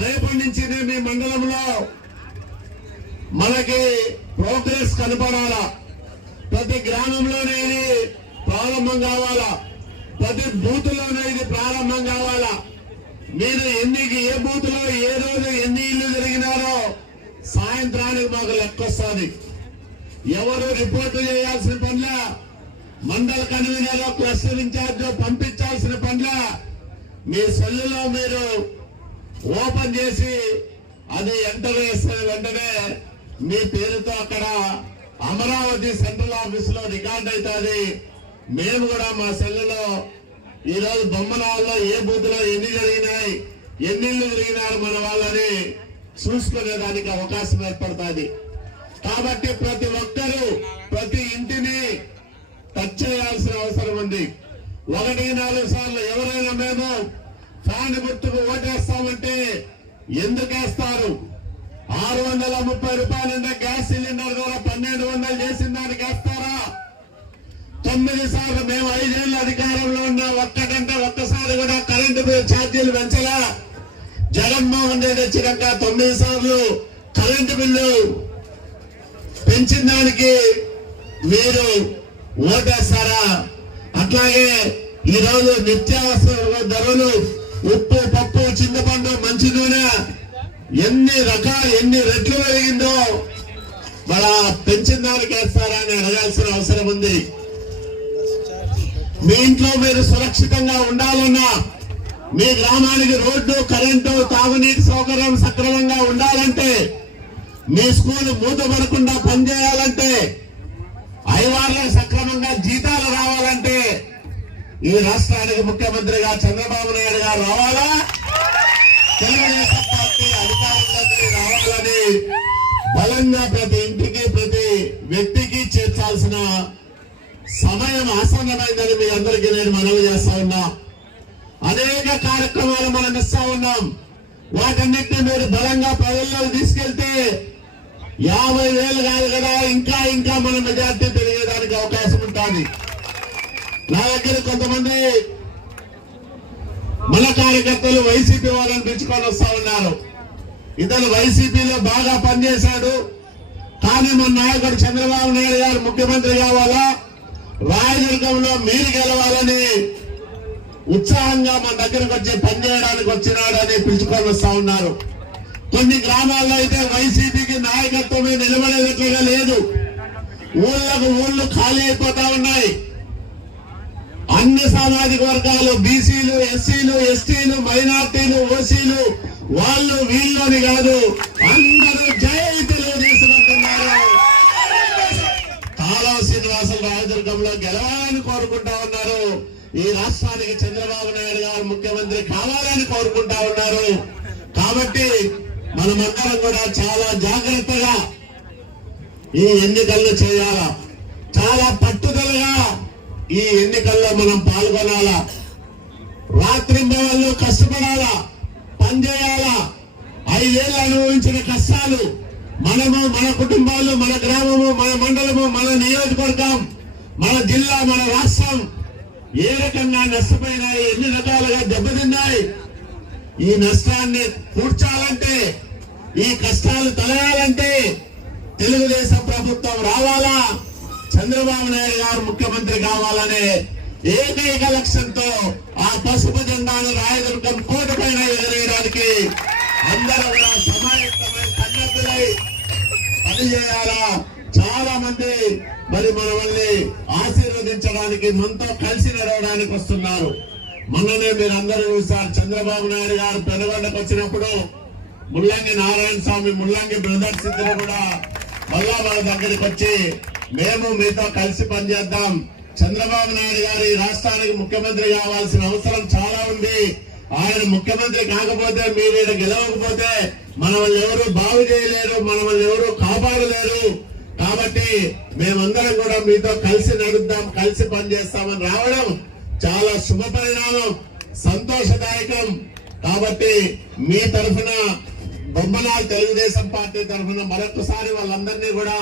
రేపటి నుంచి మీ మండలంలో మనకి ప్రోగ్రెస్ కనపడాలా, ప్రతి గ్రామంలోనే ఇది ప్రారంభం కావాలా, ప్రతి బూత్ లోనే ఇది ప్రారంభం కావాలా. మీరు ఏ బూత్ లో ఏ రోజు ఎన్ని ఇల్లు జరిగినారో సాయంత్రానికి మాకు లెక్క వస్తుంది. ఎవరు రిపోర్టు చేయాల్సిన పనుల, మండల కన్వీనర్ క్లస్టర్ ఇన్ఛార్జ్ పంపించాల్సిన పనుల, మీ సెల్లులో మీరు ఓపెన్ చేసి అది ఎంటర్ చేస్తే వెంటనే మీ పేరుతో అక్కడ అమరావతి సెంట్రల్ ఆఫీస్ లో రికార్డ్ అవుతుంది. మేము కూడా మా సెల్లులో ఈరోజు బొమ్మనాల్లో ఏ బూత్ లో ఎన్ని జరిగినాయి, ఎన్ని ఇళ్ళు జరిగినారు మన వాళ్ళని చూసుకునే దానికి అవకాశం ఏర్పడుతుంది. కాబట్టి ప్రతి ఒక్కరూ ప్రతి ఇంటిని టచ్ చేయాల్సిన అవసరం ఉంది. 1-4 సార్లు ఎవరైనా మేము ఫ్యాన్ గుర్తుకు ఓటేస్తామంటే ఎందుకు వేస్తారు? 630 రూపాయలుంటే గ్యాస్ సిలిండర్ ద్వారా 1200 చేసిన దానికి వేస్తారా? 9 సార్లు మేము 5 ఏళ్ళు అధికారంలో ఉన్న ఒక్కసారి కూడా కరెంటు బిల్ ఛార్జీలు పెంచలా. జగన్మోహన్ రెడ్డి వచ్చినాక 9 సార్లు కరెంటు బిల్లు పెంచిన దానికి మీరు ఓటేస్తారా? అట్లాగే ఈరోజు నిత్యావసర ధరలు, ఉప్పు, పప్పు, చింతపండు, మంచి నూనె ఎన్ని రెట్లు పెరిగిందో మన పెంచిన దానికి వేస్తారా అని అడగాల్సిన అవసరం ఉంది. మీ ఇంట్లో మీరు సురక్షితంగా ఉండాలన్నా, మీ గ్రామానికి రోడ్డు, కరెంటు, తాగునీటి సౌకర్యం సక్రమంగా ఉండాలంటే, మీ స్కూల్ మూతపడకుండా పనిచేయాలంటే, ఐవార్లకు సక్రమంగా జీతాలు రావాలంటే ఈ రాష్ట్రానికి ముఖ్యమంత్రిగా చంద్రబాబు నాయుడు గారు రావాలా, తెలుగుదేశం పార్టీ అధికారంలోకి రావాలని బలంగా ప్రతి ఇంటికి ప్రతి వ్యక్తికి చేర్చాల్సిన సమయం ఆసన్నమైందని మీ అందరికీ నేను మనవి చేస్తా ఉన్నా. అనేక కార్యక్రమాలు మనం ఇస్తా ఉన్నాం. వాటన్నిటిని మీరు బలంగా ప్రజల్లోకి తీసుకెళ్తే 50,000 కాదు కదా, ఇంకా మన మెజార్టీ పెరిగేదానికి అవకాశం ఉంటుంది. నా దగ్గర కొంతమంది మన కార్యకర్తలు వైసీపీ వాళ్ళని పిలుచుకొని వస్తా ఉన్నారు. ఇతను వైసీపీలో బాగా పనిచేశాడు, కానీ మన నాయకుడు చంద్రబాబు నాయుడు గారు ముఖ్యమంత్రి కావాలా, రాయదుర్గం నియోజకవర్గంలో మీరు గెలవాలని ఉత్సాహంగా మన దగ్గరకు వచ్చి పనిచేయడానికి వచ్చినాడని పిలుచుకొని వస్తా ఉన్నారు. కొన్ని గ్రామాల్లో అయితే వైసీపీకి నాయకత్వమే నిలబడేటట్లుగా లేదు. ఊళ్ళు ఖాళీ అయిపోతా ఉన్నాయి. అన్ని సామాజిక వర్గాలు, బీసీలు, ఎస్సీలు, ఎస్టీలు, మైనార్టీలు, ఓసీలు, వాళ్ళు వీళ్ళని కాదు, అందరూ జై తెలుగుదేశం అంటున్నారు. కాలువ శ్రీనివాసులు రాయదుర్గంలో గెలవాలని కోరుకుంటా ఉన్నారు. ఈ రాష్ట్రానికి చంద్రబాబు నాయుడు గారు ముఖ్యమంత్రి కావాలని కోరుకుంటా ఉన్నారు. కాబట్టి మనమందరం కూడా చాలా జాగ్రత్తగా ఈ ఎన్నికలను చేయాలా, చాలా పట్టుదలగా ఈ ఎన్నికల్లో మనం పాల్గొనాలా, రాత్రింబవళ్ళు కష్టపడాలా, పనిచేయాలా. 5 ఏళ్ళు అనుభవించిన కష్టాలు మనము, మన కుటుంబాలు, మన గ్రామము, మన మండలము, మన నియోజకవర్గం, మన జిల్లా, మన రాష్ట్రం ఏ రకంగా నష్టపోయినాయి, ఎన్ని రకాలుగా దెబ్బతిన్నాయి. ఈ నష్టాన్ని పూడ్చాలంటే, ఈ కష్టాలు తొలగాలంటే తెలుగుదేశం ప్రభుత్వం రావాలా, చంద్రబాబు నాయుడు గారు ముఖ్యమంత్రి కావాలనే ఏకైక లక్ష్యంతో ఆ పసుపు జెండాను రాయదుర్గం కోట పైన ఎగరేయడానికి అందరూ కూడా సమాయత్తమై కన్నెత్తులై పనిచేయాలా. చాలా మంది మరి మనల్ని ఆశీర్వదించడానికి, మనతో కలిసి నడవడానికి వస్తున్నారు. మొన్ననే మీరు అందరూ చూసారు, చంద్రబాబు నాయుడు గారు పెనుగొండకు వచ్చినప్పుడు ముల్లంగి నారాయణ స్వామి, ముల్లంగి బ్రదర్స్ ఇద్దరు కూడా మళ్ళా మన దగ్గరికి వచ్చి మేము మీతో కలిసి పనిచేద్దాం, చంద్రబాబు నాయుడు గారు ఈ రాష్ట్రానికి ముఖ్యమంత్రి కావాల్సిన అవసరం చాలా ఉంది, ఆయన ముఖ్యమంత్రి కాకపోతే, మీరు ఇక్కడ గెలవకపోతే మనల్ని ఎవరు బాగు చేయలేరు, మనల్ని ఎవరు కాపాడలేరు. కాబట్టి మేమందరం కూడా మీతో కలిసి నడుద్దాం, కలిసి పనిచేస్తామని రావడం చాలా శుభ పరిణామం, సంతోషదాయకం. కాబట్టి మీ తరఫున, బొమ్మనాల్ తెలుగుదేశం పార్టీ తరఫున మరొకసారి వాళ్ళందరినీ కూడా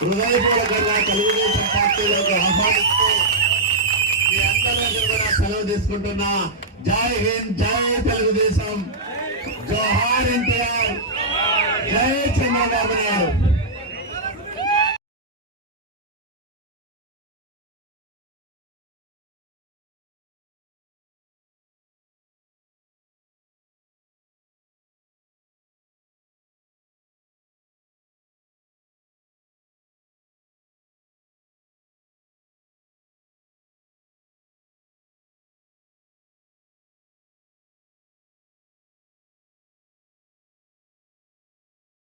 హృదయపూర్వకంగా తెలుగుదేశం పార్టీలోకి ఆహ్వానిస్తూ మీ అందరి దగ్గర కూడా సెలవు తీసుకుంటున్నా. జై హింద్, జై తెలుగుదేశం, జోహార్ ఎన్టీఆర్, జై చంద్రబాబు నాయుడు.